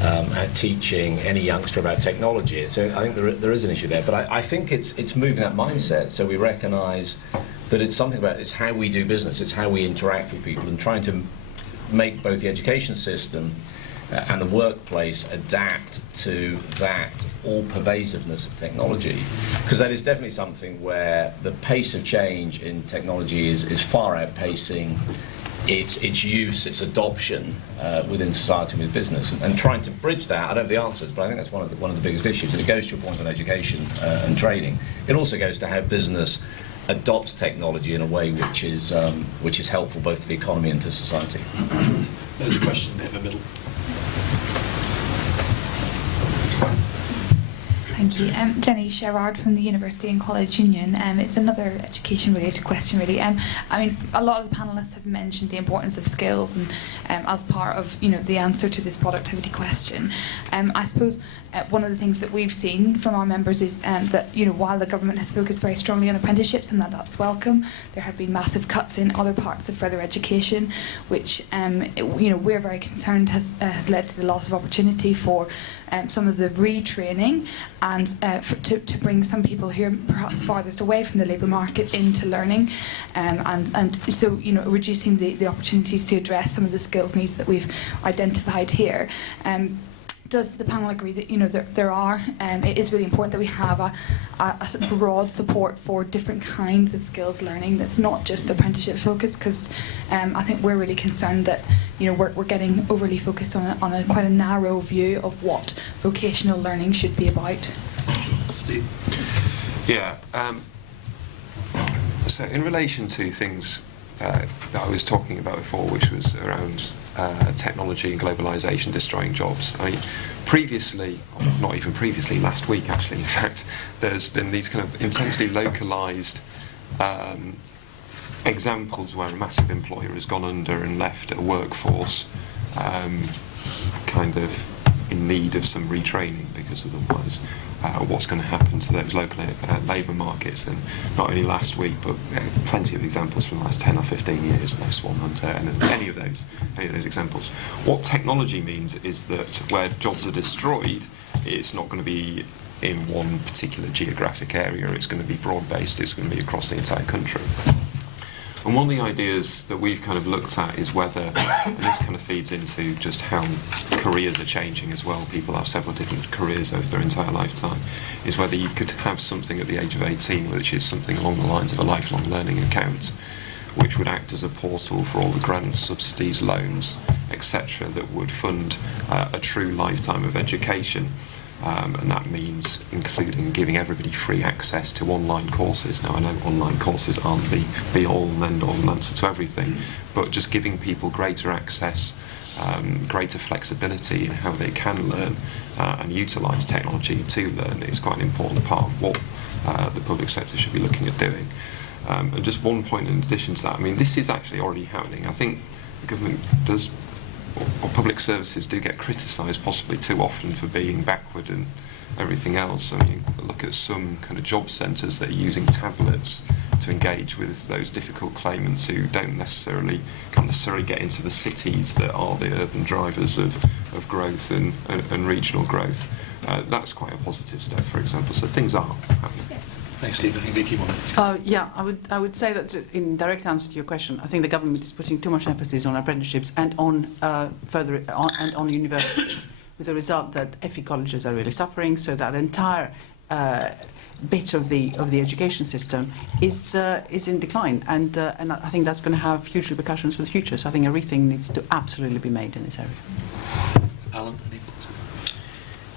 at teaching any youngster about technology. So I think there is an issue there. But I think it's moving that mindset, so we recognise that it's something about it's how we do business, it's how we interact with people, and trying to make both the education system and the workplace adapt to that all-pervasiveness of technology, because that is definitely something where the pace of change in technology is far outpacing its use, its adoption within society and with business, and trying to bridge that. I don't have the answers, but I think that's one of the biggest issues, and it goes to your point on education and training. It also goes to how business adopts technology in a way which is helpful both to the economy and to society. There's a question in the middle. Thank you. Jenny Sherrard from the University and College Union. It's another education-related question, really. A lot of the panellists have mentioned the importance of skills, and as part of the answer to this productivity question. I suppose one of the things that we've seen from our members is that while the government has focused very strongly on apprenticeships, and that's welcome, there have been massive cuts in other parts of further education, which we're very concerned has led to the loss of opportunity for some of the retraining and to bring some people who are perhaps farthest away from the labour market into learning, and so reducing the opportunities to address some of the skills needs that we've identified here. does the panel agree that there are? It is really important that we have a broad support for different kinds of skills learning that's not just apprenticeship focused, because I think we're really concerned that we're getting overly focused on a quite a narrow view of what vocational learning should be about. Steve? Yeah. So in relation to things that I was talking about before, which was around technology and globalisation destroying jobs. I mean, previously, or not even previously, last week actually, in fact, there's been these kind of intensely localised examples where a massive employer has gone under and left a workforce kind of in need of some retraining, because otherwise what's going to happen to those local labour markets. And not only last week, but plenty of examples from the last 10 or 15 years, no Swan Hunter, and any of those examples. What technology means is that where jobs are destroyed, it's not going to be in one particular geographic area, it's going to be broad-based, it's going to be across the entire country. And one of the ideas that we've kind of looked at is whether, and this kind of feeds into just how careers are changing as well, people have several different careers over their entire lifetime, is whether you could have something at the age of 18, which is something along the lines of a lifelong learning account, which would act as a portal for all the grants, subsidies, loans, etc., that would fund a true lifetime of education. And that means including giving everybody free access to online courses. Now, I know online courses aren't the be-all and end-all and answer to everything, but just giving people greater access, greater flexibility in how they can learn and utilise technology to learn is quite an important part of what the public sector should be looking at doing. And just one point in addition to that, I mean, this is actually already happening. I think the government does, or public services do get criticised possibly too often for being backward and everything else. I mean, look at some kind of job centres that are using tablets to engage with those difficult claimants who can't necessarily get into the cities that are the urban drivers of growth and regional growth. That's quite a positive step, for example. So things are happening. Thanks, Steve. I think Vicky wanted to. Yeah, I would say that in direct answer to your question, I think the government is putting too much emphasis on apprenticeships and on on universities, with the result that FE colleges are really suffering. So that entire bit of the education system is in decline, and I think that's going to have huge repercussions for the future. So I think everything needs to absolutely be made in this area. Alan?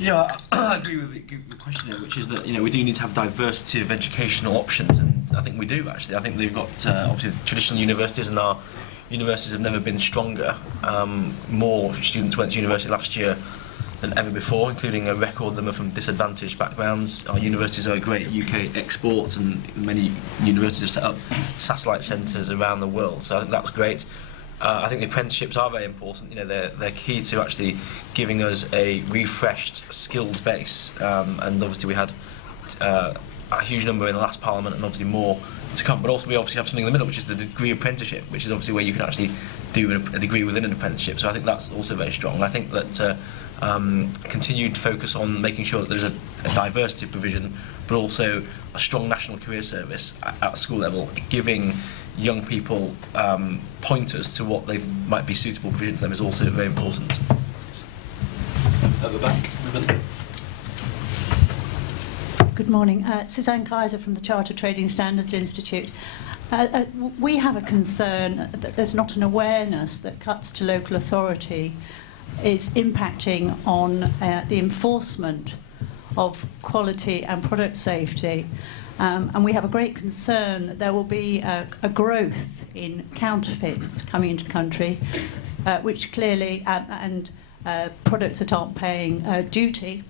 Yeah, I agree with the question here, which is that we do need to have diversity of educational options, and I think we do actually. I think they've got obviously traditional universities, and our universities have never been stronger. More students went to university last year than ever before, including a record number from disadvantaged backgrounds. Our universities are a great UK export, and many universities have set up satellite centres around the world, so I think that's great. I think the apprenticeships are very important. They're key to actually giving us a refreshed skills base, and obviously we had a huge number in the last Parliament, and obviously more to come. But also we obviously have something in the middle, which is the degree apprenticeship, which is obviously where you can actually do a degree within an apprenticeship. So I think that's also very strong. And I think that continued focus on making sure that there's a diversity of provision, but also a strong national career service at school level, giving young people pointers to what they might be suitable provision to them is also very important. At the back, Good morning. Suzanne Kaiser from the Chartered Trading Standards Institute. We have a concern that there's not an awareness that cuts to local authority is impacting on the enforcement of quality and product safety. And we have a great concern that there will be a growth in counterfeits coming into the country, which clearly, and products that aren't paying duty,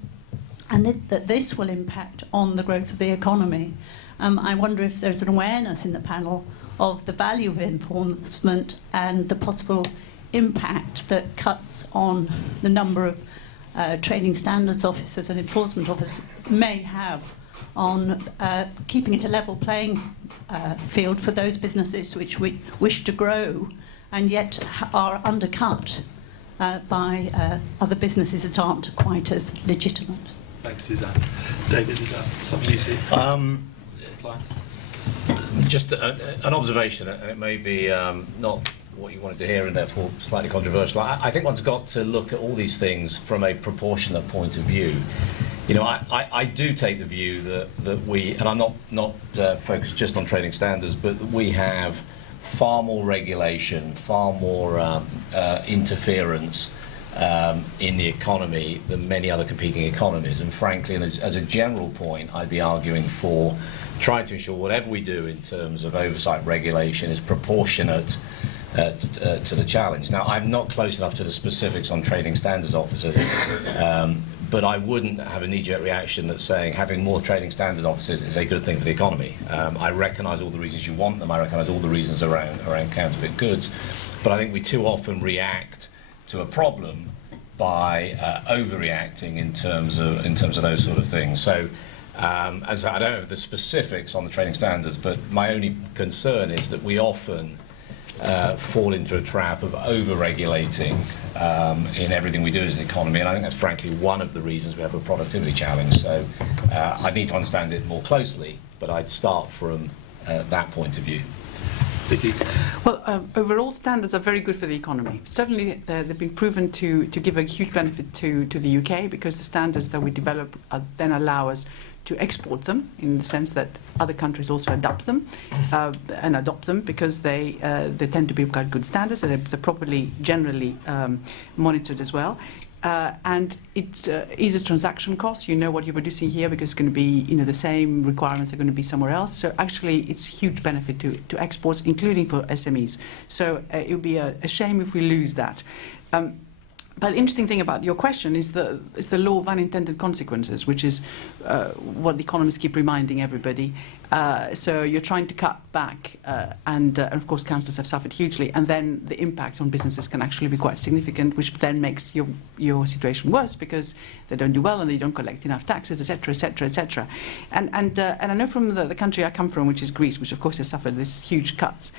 and that this will impact on the growth of the economy. I wonder if there's an awareness in the panel of the value of enforcement and the possible impact that cuts on the number of trading standards officers and enforcement officers may have on keeping it a level playing field for those businesses which we wish to grow and yet are undercut by other businesses that aren't quite as legitimate. Thanks, Suzanne. David, is that something you see? Just an observation, and it may be not what you wanted to hear and therefore slightly controversial. I think one's got to look at all these things from a proportionate point of view. You know, I do take the view that we, and I'm not focused just on trading standards, but that we have far more regulation, far more interference in the economy than many other competing economies. And frankly, and as a general point, I'd be arguing for trying to ensure whatever we do in terms of oversight regulation is proportionate to the challenge. Now, I'm not close enough to the specifics on trading standards officers, but I wouldn't have a knee-jerk reaction that's saying having more trading standards officers is a good thing for the economy. I recognise all the reasons you want them, I recognise all the reasons around counterfeit goods, but I think we too often react to a problem by overreacting in terms of those sort of things. So, as I don't have the specifics on the trading standards, but my only concern is that we often fall into a trap of over-regulating in everything we do as an economy, and I think that's frankly one of the reasons we have a productivity challenge. So I need to understand it more closely, but I'd start from that point of view. Vicky? Well, overall standards are very good for the economy. Certainly they've been proven to give a huge benefit to the UK, because the standards that we develop then allow us to export them, in the sense that other countries also adopt them because they tend to be quite good standards, and they're properly generally monitored as well. And it eases transaction costs. You know what you're producing here because it's going to be, the same requirements are going to be somewhere else. So actually, it's a huge benefit to exports, including for SMEs. So it would be a shame if we lose that. But the interesting thing about your question is the law of unintended consequences, which is what the economists keep reminding everybody. So you're trying to cut back, and of course councils have suffered hugely, and then the impact on businesses can actually be quite significant, which then makes your situation worse because they don't do well and they don't collect enough taxes, etc., etc., etc. And I know from the country I come from, which is Greece, which of course has suffered these huge cuts.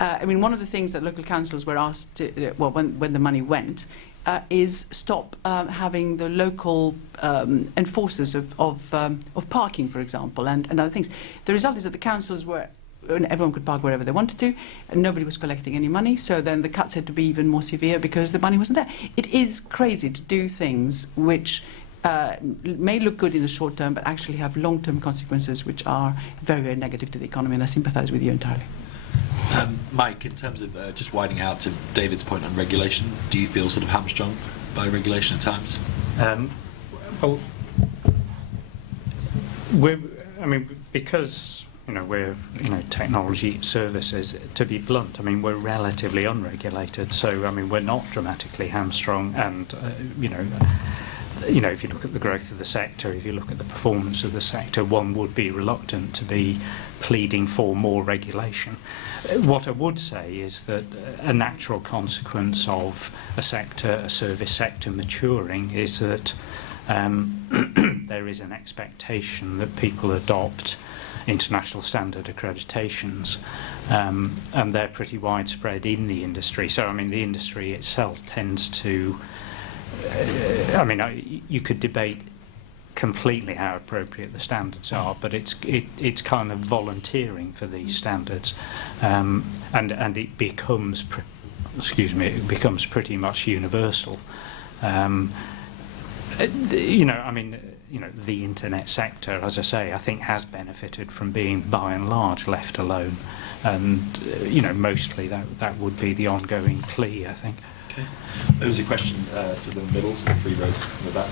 I mean, one of the things that local councils were asked to, when the money went, is stop having the local enforcers of parking, for example, and other things. The result is that the councils were, everyone could park wherever they wanted to, and nobody was collecting any money, so then the cuts had to be even more severe because the money wasn't there. It is crazy to do things which may look good in the short term, but actually have long-term consequences which are very, very negative to the economy, and I sympathise with you entirely. Mike, in terms of just widening out to David's point on regulation, do you feel sort of hamstrung by regulation at times? Well, because we're technology services, to be blunt, we're relatively unregulated, so we're not dramatically hamstrung, and if you look at the growth of the sector, if you look at the performance of the sector, one would be reluctant to be pleading for more regulation. What I would say is that a natural consequence of a service sector maturing is that there is an expectation that people adopt international standard accreditations, and they're pretty widespread in the industry. So, the industry itself tends to you could debate completely how appropriate the standards are, but it's kind of volunteering for these standards, and it becomes pretty much universal. The internet sector, as I say, I think has benefited from being by and large left alone, and mostly that would be the ongoing plea, I think. Okay. There was a question to the middle, so the three rows in the back.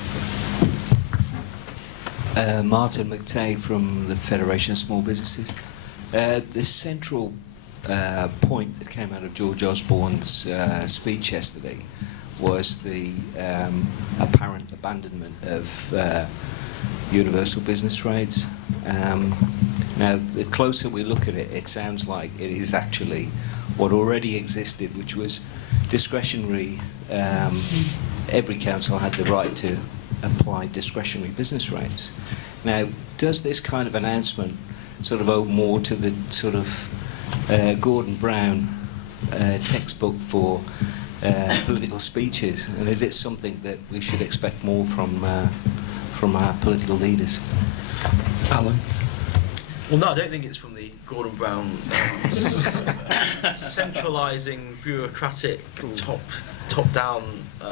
Martin McTagg from the Federation of Small Businesses. The central point that came out of George Osborne's speech yesterday was the apparent abandonment of universal business rates. Now, the closer we look at it, it sounds like it is actually what already existed, which was discretionary. Every council had the right to apply discretionary business rates. Now, does this kind of announcement sort of owe more to the sort of Gordon Brown textbook for political speeches, and is it something that we should expect more from our political leaders? Alan? Well, no, I don't think it's from the Gordon Brown centralising, bureaucratic, top-down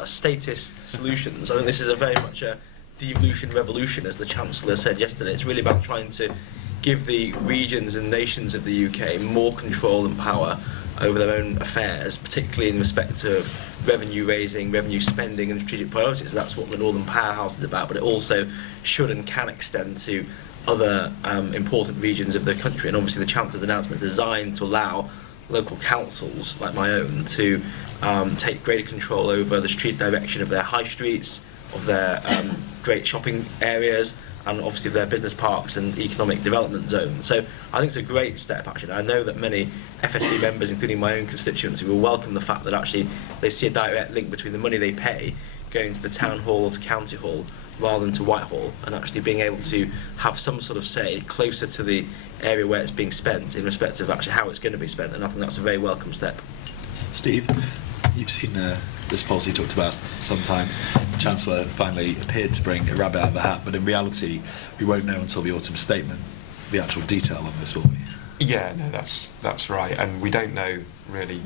statist solutions. I think this is a very much a devolution revolution, as the Chancellor said yesterday. It's really about trying to give the regions and nations of the UK more control and power over their own affairs, particularly in respect of revenue raising, revenue spending and strategic priorities. That's what the Northern Powerhouse is about, but it also should and can extend to other important regions of the country. And obviously the Chancellor's announcement is designed to allow local councils like my own to take greater control over the street direction of their high streets, of their great shopping areas, and obviously their business parks and economic development zones. So I think it's a great step, actually. I know that many FSB members, including my own constituency, will welcome the fact that actually they see a direct link between the money they pay going to the town hall or to county hall rather than to Whitehall, and actually being able to have some sort of say closer to the area where it's being spent in respect of actually how it's going to be spent, and I think that's a very welcome step. Steve, you've seen this policy talked about some time. The Chancellor finally appeared to bring a rabbit out of the hat, but in reality we won't know until the autumn statement the actual detail of this, will we? Yeah, no, that's right, and we don't know really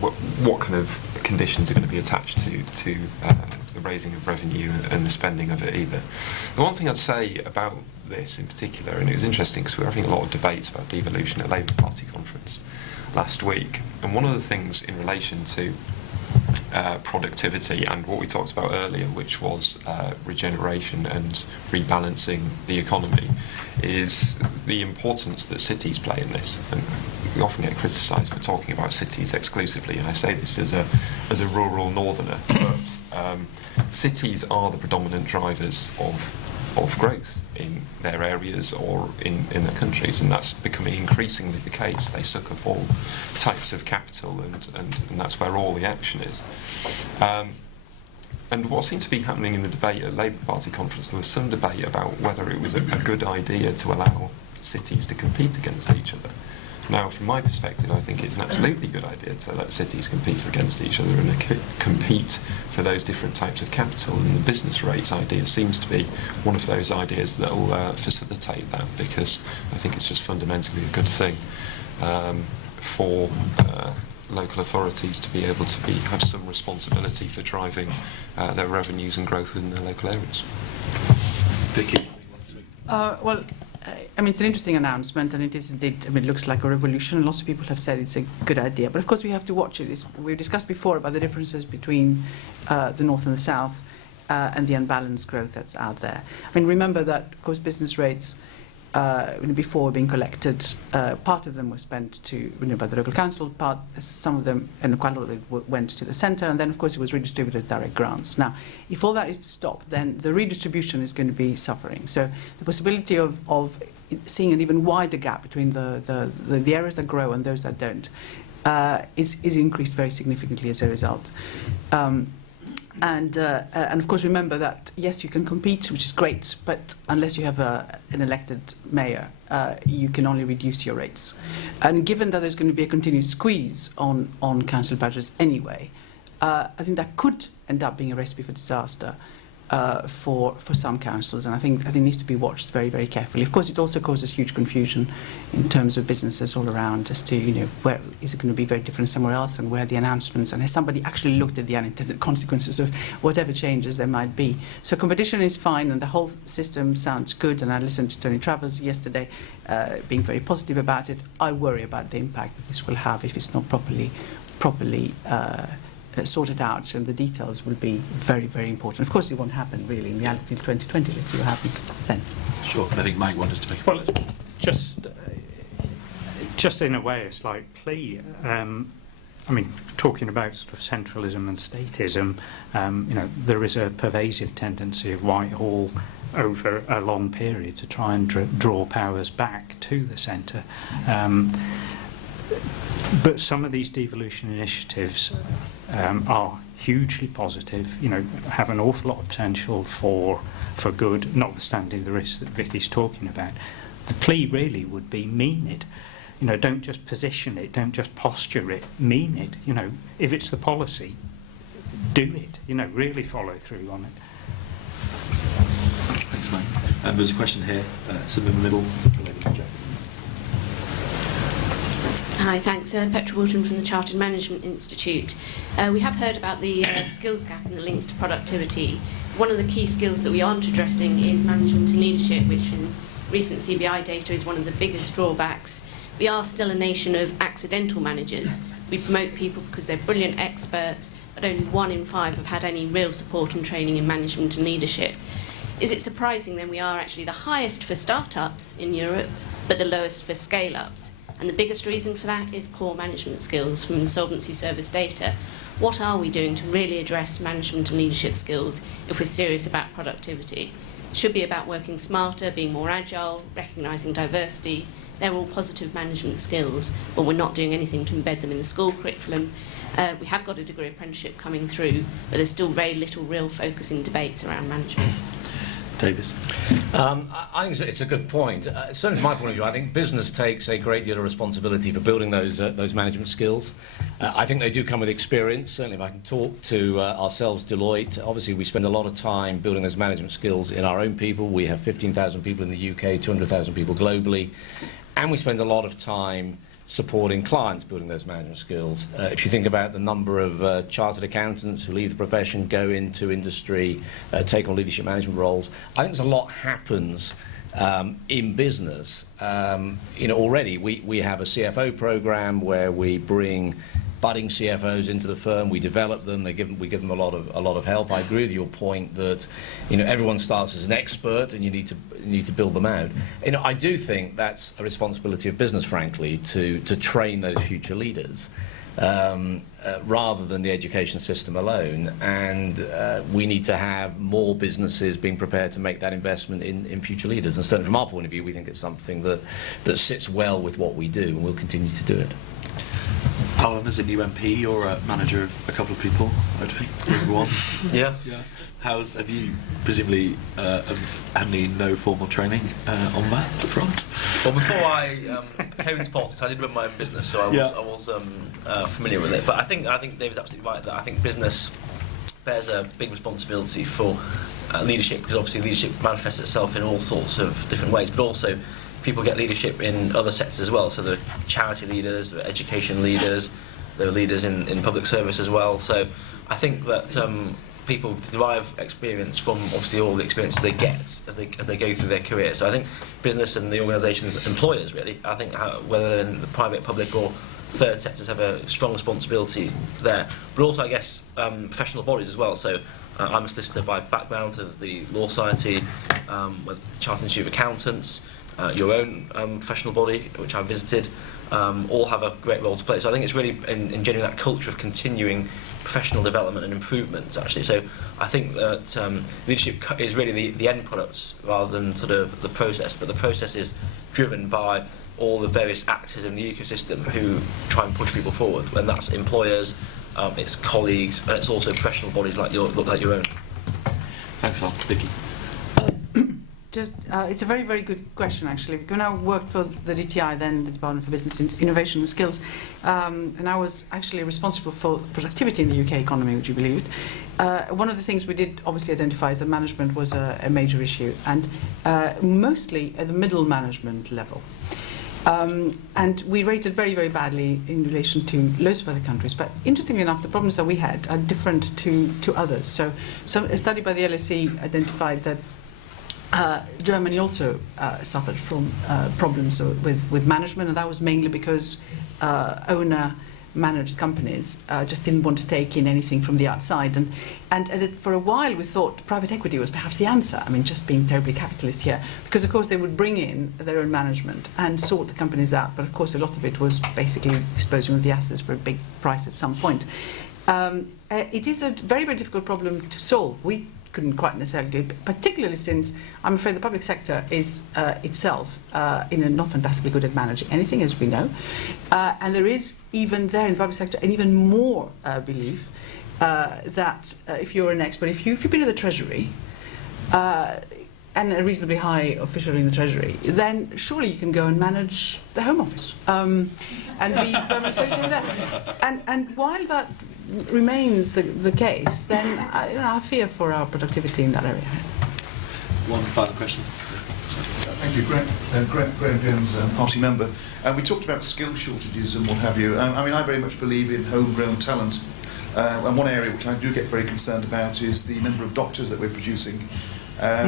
what kind of conditions are going to be attached to the raising of revenue and the spending of it either. The one thing I'd say about this in particular, and it was interesting because we were having a lot of debates about devolution at Labour Party conference last week, and one of the things in relation to productivity and what we talked about earlier, which was regeneration and rebalancing the economy, is the importance that cities play in this. And we often get criticised for talking about cities exclusively, and I say this as a rural northerner, but cities are the predominant drivers of growth in their areas or in their countries, and that's becoming increasingly the case. They suck up all types of capital, and that's where all the action is. And what seemed to be happening in the debate at Labour Party conference, there was some debate about whether it was a good idea to allow cities to compete against each other. Now, from my perspective, I think it's an absolutely good idea to let cities compete against each other and compete for those different types of capital. And the business rates idea seems to be one of those ideas that will facilitate that, because I think it's just fundamentally a good thing for local authorities to be able to have some responsibility for driving their revenues and growth within their local areas. Vicky? Well, I mean, it's an interesting announcement, and it is indeed, I mean, it looks like a revolution. Lots of people have said it's a good idea, but of course we have to watch it. We've discussed before about the differences between the north and the south and the unbalanced growth that's out there. I mean, remember that, of course, business rates before being collected, part of them was spent by the local council, some of them, and quite a lot of it went to the centre, and then of course it was redistributed as direct grants. Now, if all that is to stop, then the redistribution is going to be suffering. So the possibility of seeing an even wider gap between the areas that grow and those that don't is increased very significantly as a result. And of course, remember that, yes, you can compete, which is great, but unless you have an elected mayor, you can only reduce your rates. And given that there's going to be a continuous squeeze on council budgets anyway, I think that could end up being a recipe for disaster for some councils, and I think it needs to be watched very, very carefully. Of course, it also causes huge confusion in terms of businesses all around as to, where is it going to be very different somewhere else, and where the announcements, and has somebody actually looked at the unintended consequences of whatever changes there might be. So competition is fine, and the whole system sounds good, and I listened to Tony Travers yesterday being very positive about it. I worry about the impact that this will have if it's not properly sorted out, and the details will be very, very important. Of course, it won't happen really in reality until 2020. Let's see what happens then. Sure, I think Mike wanted to make a Well, point. just in a way, a slight plea. I mean, talking about sort of centralism and statism, there is a pervasive tendency of Whitehall over a long period to try and draw powers back to the centre. But some of these devolution initiatives are hugely positive, have an awful lot of potential for good, notwithstanding the risks that Vicky's talking about. The plea really would be mean it. Don't just position it, don't just posture it, mean it. If it's the policy, do it. Really follow through on it. Thanks, Mike. And there's a question here, sort of in the middle. Hi, thanks. Petra Walton from the Chartered Management Institute. We have heard about the skills gap and the links to productivity. One of the key skills that we aren't addressing is management and leadership, which in recent CBI data is one of the biggest drawbacks. We are still a nation of accidental managers. We promote people because they're brilliant experts, but only 1 in 5 have had any real support and training in management and leadership. Is it surprising then we are actually the highest for startups in Europe, but the lowest for scale-ups? And the biggest reason for that is poor management skills from insolvency service data. What are we doing to really address management and leadership skills if we're serious about productivity? It should be about working smarter, being more agile, recognising diversity. They're all positive management skills, but we're not doing anything to embed them in the school curriculum. We have got a degree apprenticeship coming through, but there's still very little real focus in debates around management. David? I think it's a good point. Certainly from my point of view, I think business takes a great deal of responsibility for building those management skills. I think they do come with experience. Certainly if I can talk to ourselves, Deloitte, obviously we spend a lot of time building those management skills in our own people. We have 15,000 people in the UK, 200,000 people globally, and we spend a lot of time supporting clients building those management skills. If you think about the number of chartered accountants who leave the profession, go into industry, take on leadership management roles, I think there's a lot happens in business. Already we have a CFO program where we bring budding CFOs into the firm, we develop them, we give them a lot of help. I agree with your point that everyone starts as an expert and you need to build them out. I do think that's a responsibility of business, frankly, to train those future leaders rather than the education system alone. And we need to have more businesses being prepared to make that investment in future leaders. And certainly from our point of view, we think it's something that sits well with what we do, and we'll continue to do it. Alan, as a new MP, you're a manager of a couple of people, I think, everyone. Yeah. Have you presumably had no formal training on that front? Well, before I came into politics, I did run my own business, so I was familiar with it. But I think David's absolutely right that I think business bears a big responsibility for leadership, because obviously leadership manifests itself in all sorts of different ways, but also people get leadership in other sectors as well. So there are charity leaders, there are education leaders, there are leaders in public service as well. So I think that people derive experience from obviously all the experiences they get as they go through their career. So I think business and the organisations, employers really, I think whether they're in the private, public or third sectors have a strong responsibility there. But also I guess professional bodies as well. So I'm a solicitor by background, to the Law Society, with Chartered Institute of Accountants, your own professional body, which I visited, all have a great role to play. So I think it's really engendering that culture of continuing professional development and improvements, actually. So I think that leadership is really the end product rather than sort of the process, but the process is driven by all the various actors in the ecosystem who try and push people forward, and that's employers, it's colleagues, and it's also professional bodies like your own. Thanks, Al. Vicky? It's a very, very good question, actually. When I worked for the DTI, then the Department for Business Innovation and Skills, and I was actually responsible for productivity in the UK economy, would you believe it? One of the things we did obviously identify is that management was a major issue, and mostly at the middle management level. And we rated very, very badly in relation to loads of other countries. But interestingly enough, the problems that we had are different to others. So a study by the LSE identified that Germany also suffered from problems with management, and that was mainly because owner-managed companies just didn't want to take in anything from the outside. And for a while we thought private equity was perhaps the answer. I mean, just being terribly capitalist here, because of course they would bring in their own management and sort the companies out. But of course a lot of it was basically disposing of the assets for a big price at some point. It is a very, very difficult problem to solve. We couldn't quite necessarily do it, particularly since I'm afraid the public sector is itself not fantastically good at managing anything, as we know. And there is even there in the public sector an even more belief that if you're an expert, if you've been in the Treasury, and a reasonably high official in the Treasury, then surely you can go and manage the Home Office and be permanent secretary there. And while that remains the case, then I fear for our productivity in that area. one final question. Thank you, Graham Jones, party member. We talked about skill shortages and what have you. I mean, I very much believe in homegrown talent. And one area which I do get very concerned about is the number of doctors that we're producing. I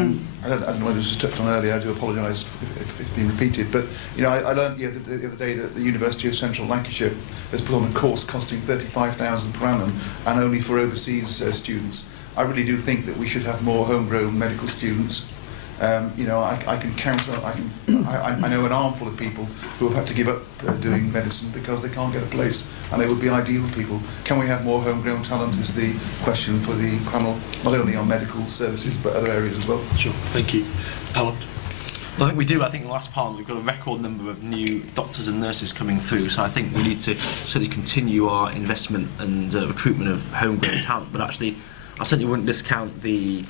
don't know whether this was touched on earlier. I do apologise if it's been repeated. But you know, I learned the other day that the University of Central Lancashire has put on a course costing £35,000 per annum, and only for overseas students. I really do think that we should have more homegrown medical students. You know, I can count on, I know an armful of people who have had to give up doing medicine because they can't get a place, and they would be ideal people. Can we have more homegrown talent is the question for the panel, not only on medical services but other areas as well. Sure, thank you. Alan? Well, I think we do. I think in the last Parliament we've got a record number of new doctors and nurses coming through, so I think we need to certainly continue our investment and recruitment of homegrown talent, but actually I certainly wouldn't discount the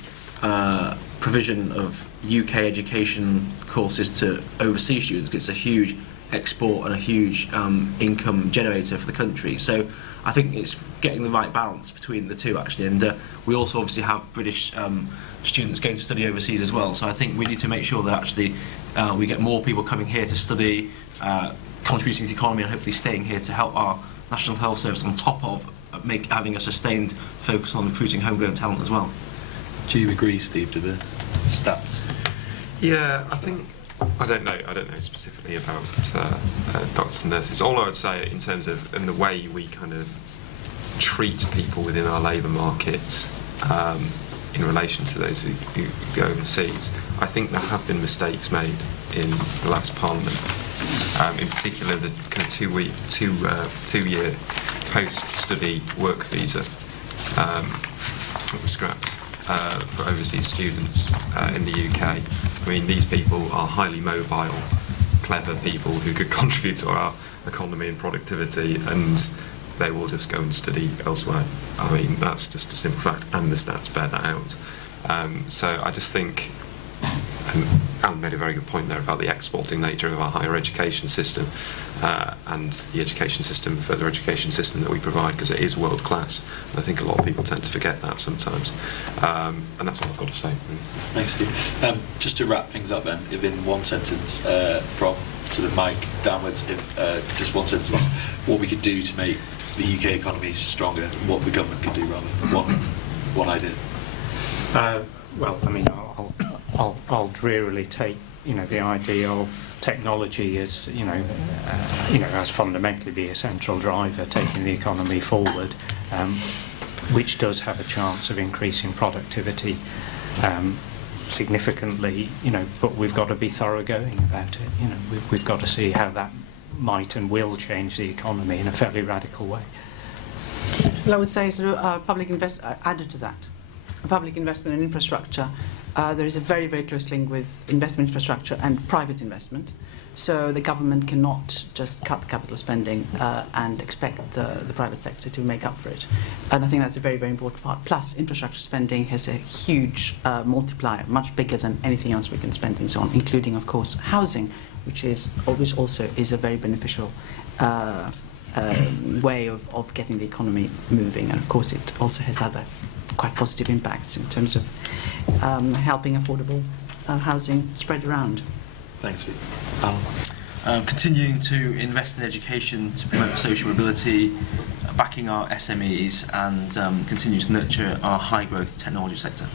provision of UK education courses to overseas students. It's a huge export and a huge income generator for the country. So I think it's getting the right balance between the two, actually. And we also obviously have British students going to study overseas as well. So I think we need to make sure that actually we get more people coming here to study, contributing to the economy, and hopefully staying here to help our National Health Service on top of having a sustained focus on recruiting homegrown talent as well. Do you agree, Steve, to the stats? Yeah, I think I don't know specifically about doctors and nurses. All I would say in terms of and the way we kind of treat people within our labour markets in relation to those who go overseas, I think there have been mistakes made in the last Parliament. In particular, the kind of two-year post-study work visa the scraps for overseas students in the UK. I mean, these people are highly mobile, clever people who could contribute to our economy and productivity, and they will just go and study elsewhere. I mean, that's just a simple fact, and the stats bear that out. So I just think, and Alan made a very good point there about the exporting nature of our higher education system and the education system, further education system that we provide, because it is world class. And I think a lot of people tend to forget that sometimes. And that's all I've got to say. Thanks, Steve. Just to wrap things up then, if in one sentence from sort of Mike downwards, if just one sentence, what we could do to make the UK economy stronger, what the government could do rather, one idea. Well, I mean, I'll drearily take, you know, the idea of technology as, as fundamentally be a central driver taking the economy forward, which does have a chance of increasing productivity significantly, but we've got to be thoroughgoing about it. We've got to see how that might and will change the economy in a fairly radical way. Well, I would say added to that, public investment in infrastructure. There is a very, very close link with investment infrastructure and private investment. So the government cannot just cut capital spending and expect the private sector to make up for it. And I think that's a very, very important part. Plus, infrastructure spending has a huge multiplier, much bigger than anything else we can spend things on, including, of course, housing, which also is a very beneficial way of getting the economy moving. And of course, it also has other quite positive impacts in terms of helping affordable housing spread around. Thanks, Vicky. Alan? Continuing to invest in education to promote social mobility, backing our SMEs, and continue to nurture our high-growth technology sector.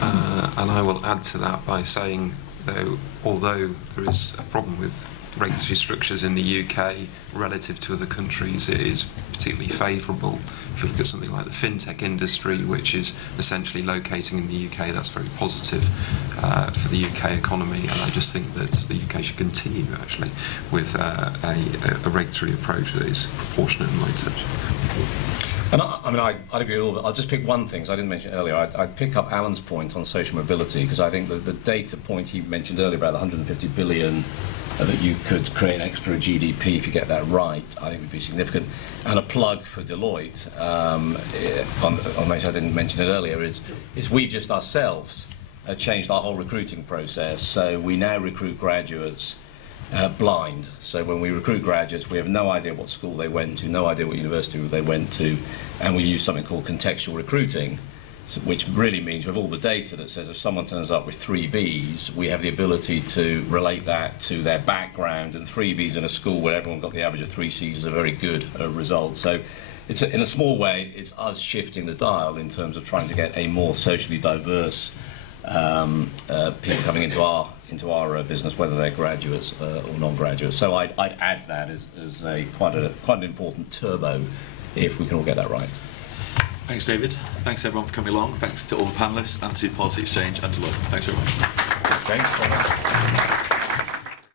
And I will add to that by saying, though, although there is a problem with regulatory structures in the UK relative to other countries, it is particularly favourable. If you look at something like the fintech industry, which is essentially locating in the UK, that's very positive for the UK economy, and I just think that the UK should continue actually with a regulatory approach that is proportionate and light touch. And I'd agree with all of it. I'll just pick one thing, because I didn't mention it earlier. I'd pick up Alan's point on social mobility, because I think the data point he mentioned earlier about the 150 billion that you could create extra GDP if you get that right, I think would be significant. And a plug for Deloitte, on which I didn't mention it earlier, is we've just ourselves changed our whole recruiting process. So we now recruit graduates blind. So when we recruit graduates, we have no idea what school they went to, no idea what university they went to, and we use something called contextual recruiting. which really means with all the data that says if someone turns up with 3 Bs, we have the ability to relate that to their background, and 3 Bs in a school where everyone got the average of 3 Cs is a very good result. So it's in a small way, it's us shifting the dial in terms of trying to get a more socially diverse people coming into our business, whether they're graduates or non-graduates. So I'd add that as quite an important turbo if we can all get that right. Thanks, David. Thanks, everyone, for coming along. Thanks to all the panellists and to Policy Exchange and Deloitte. Thanks very much. Thanks very much.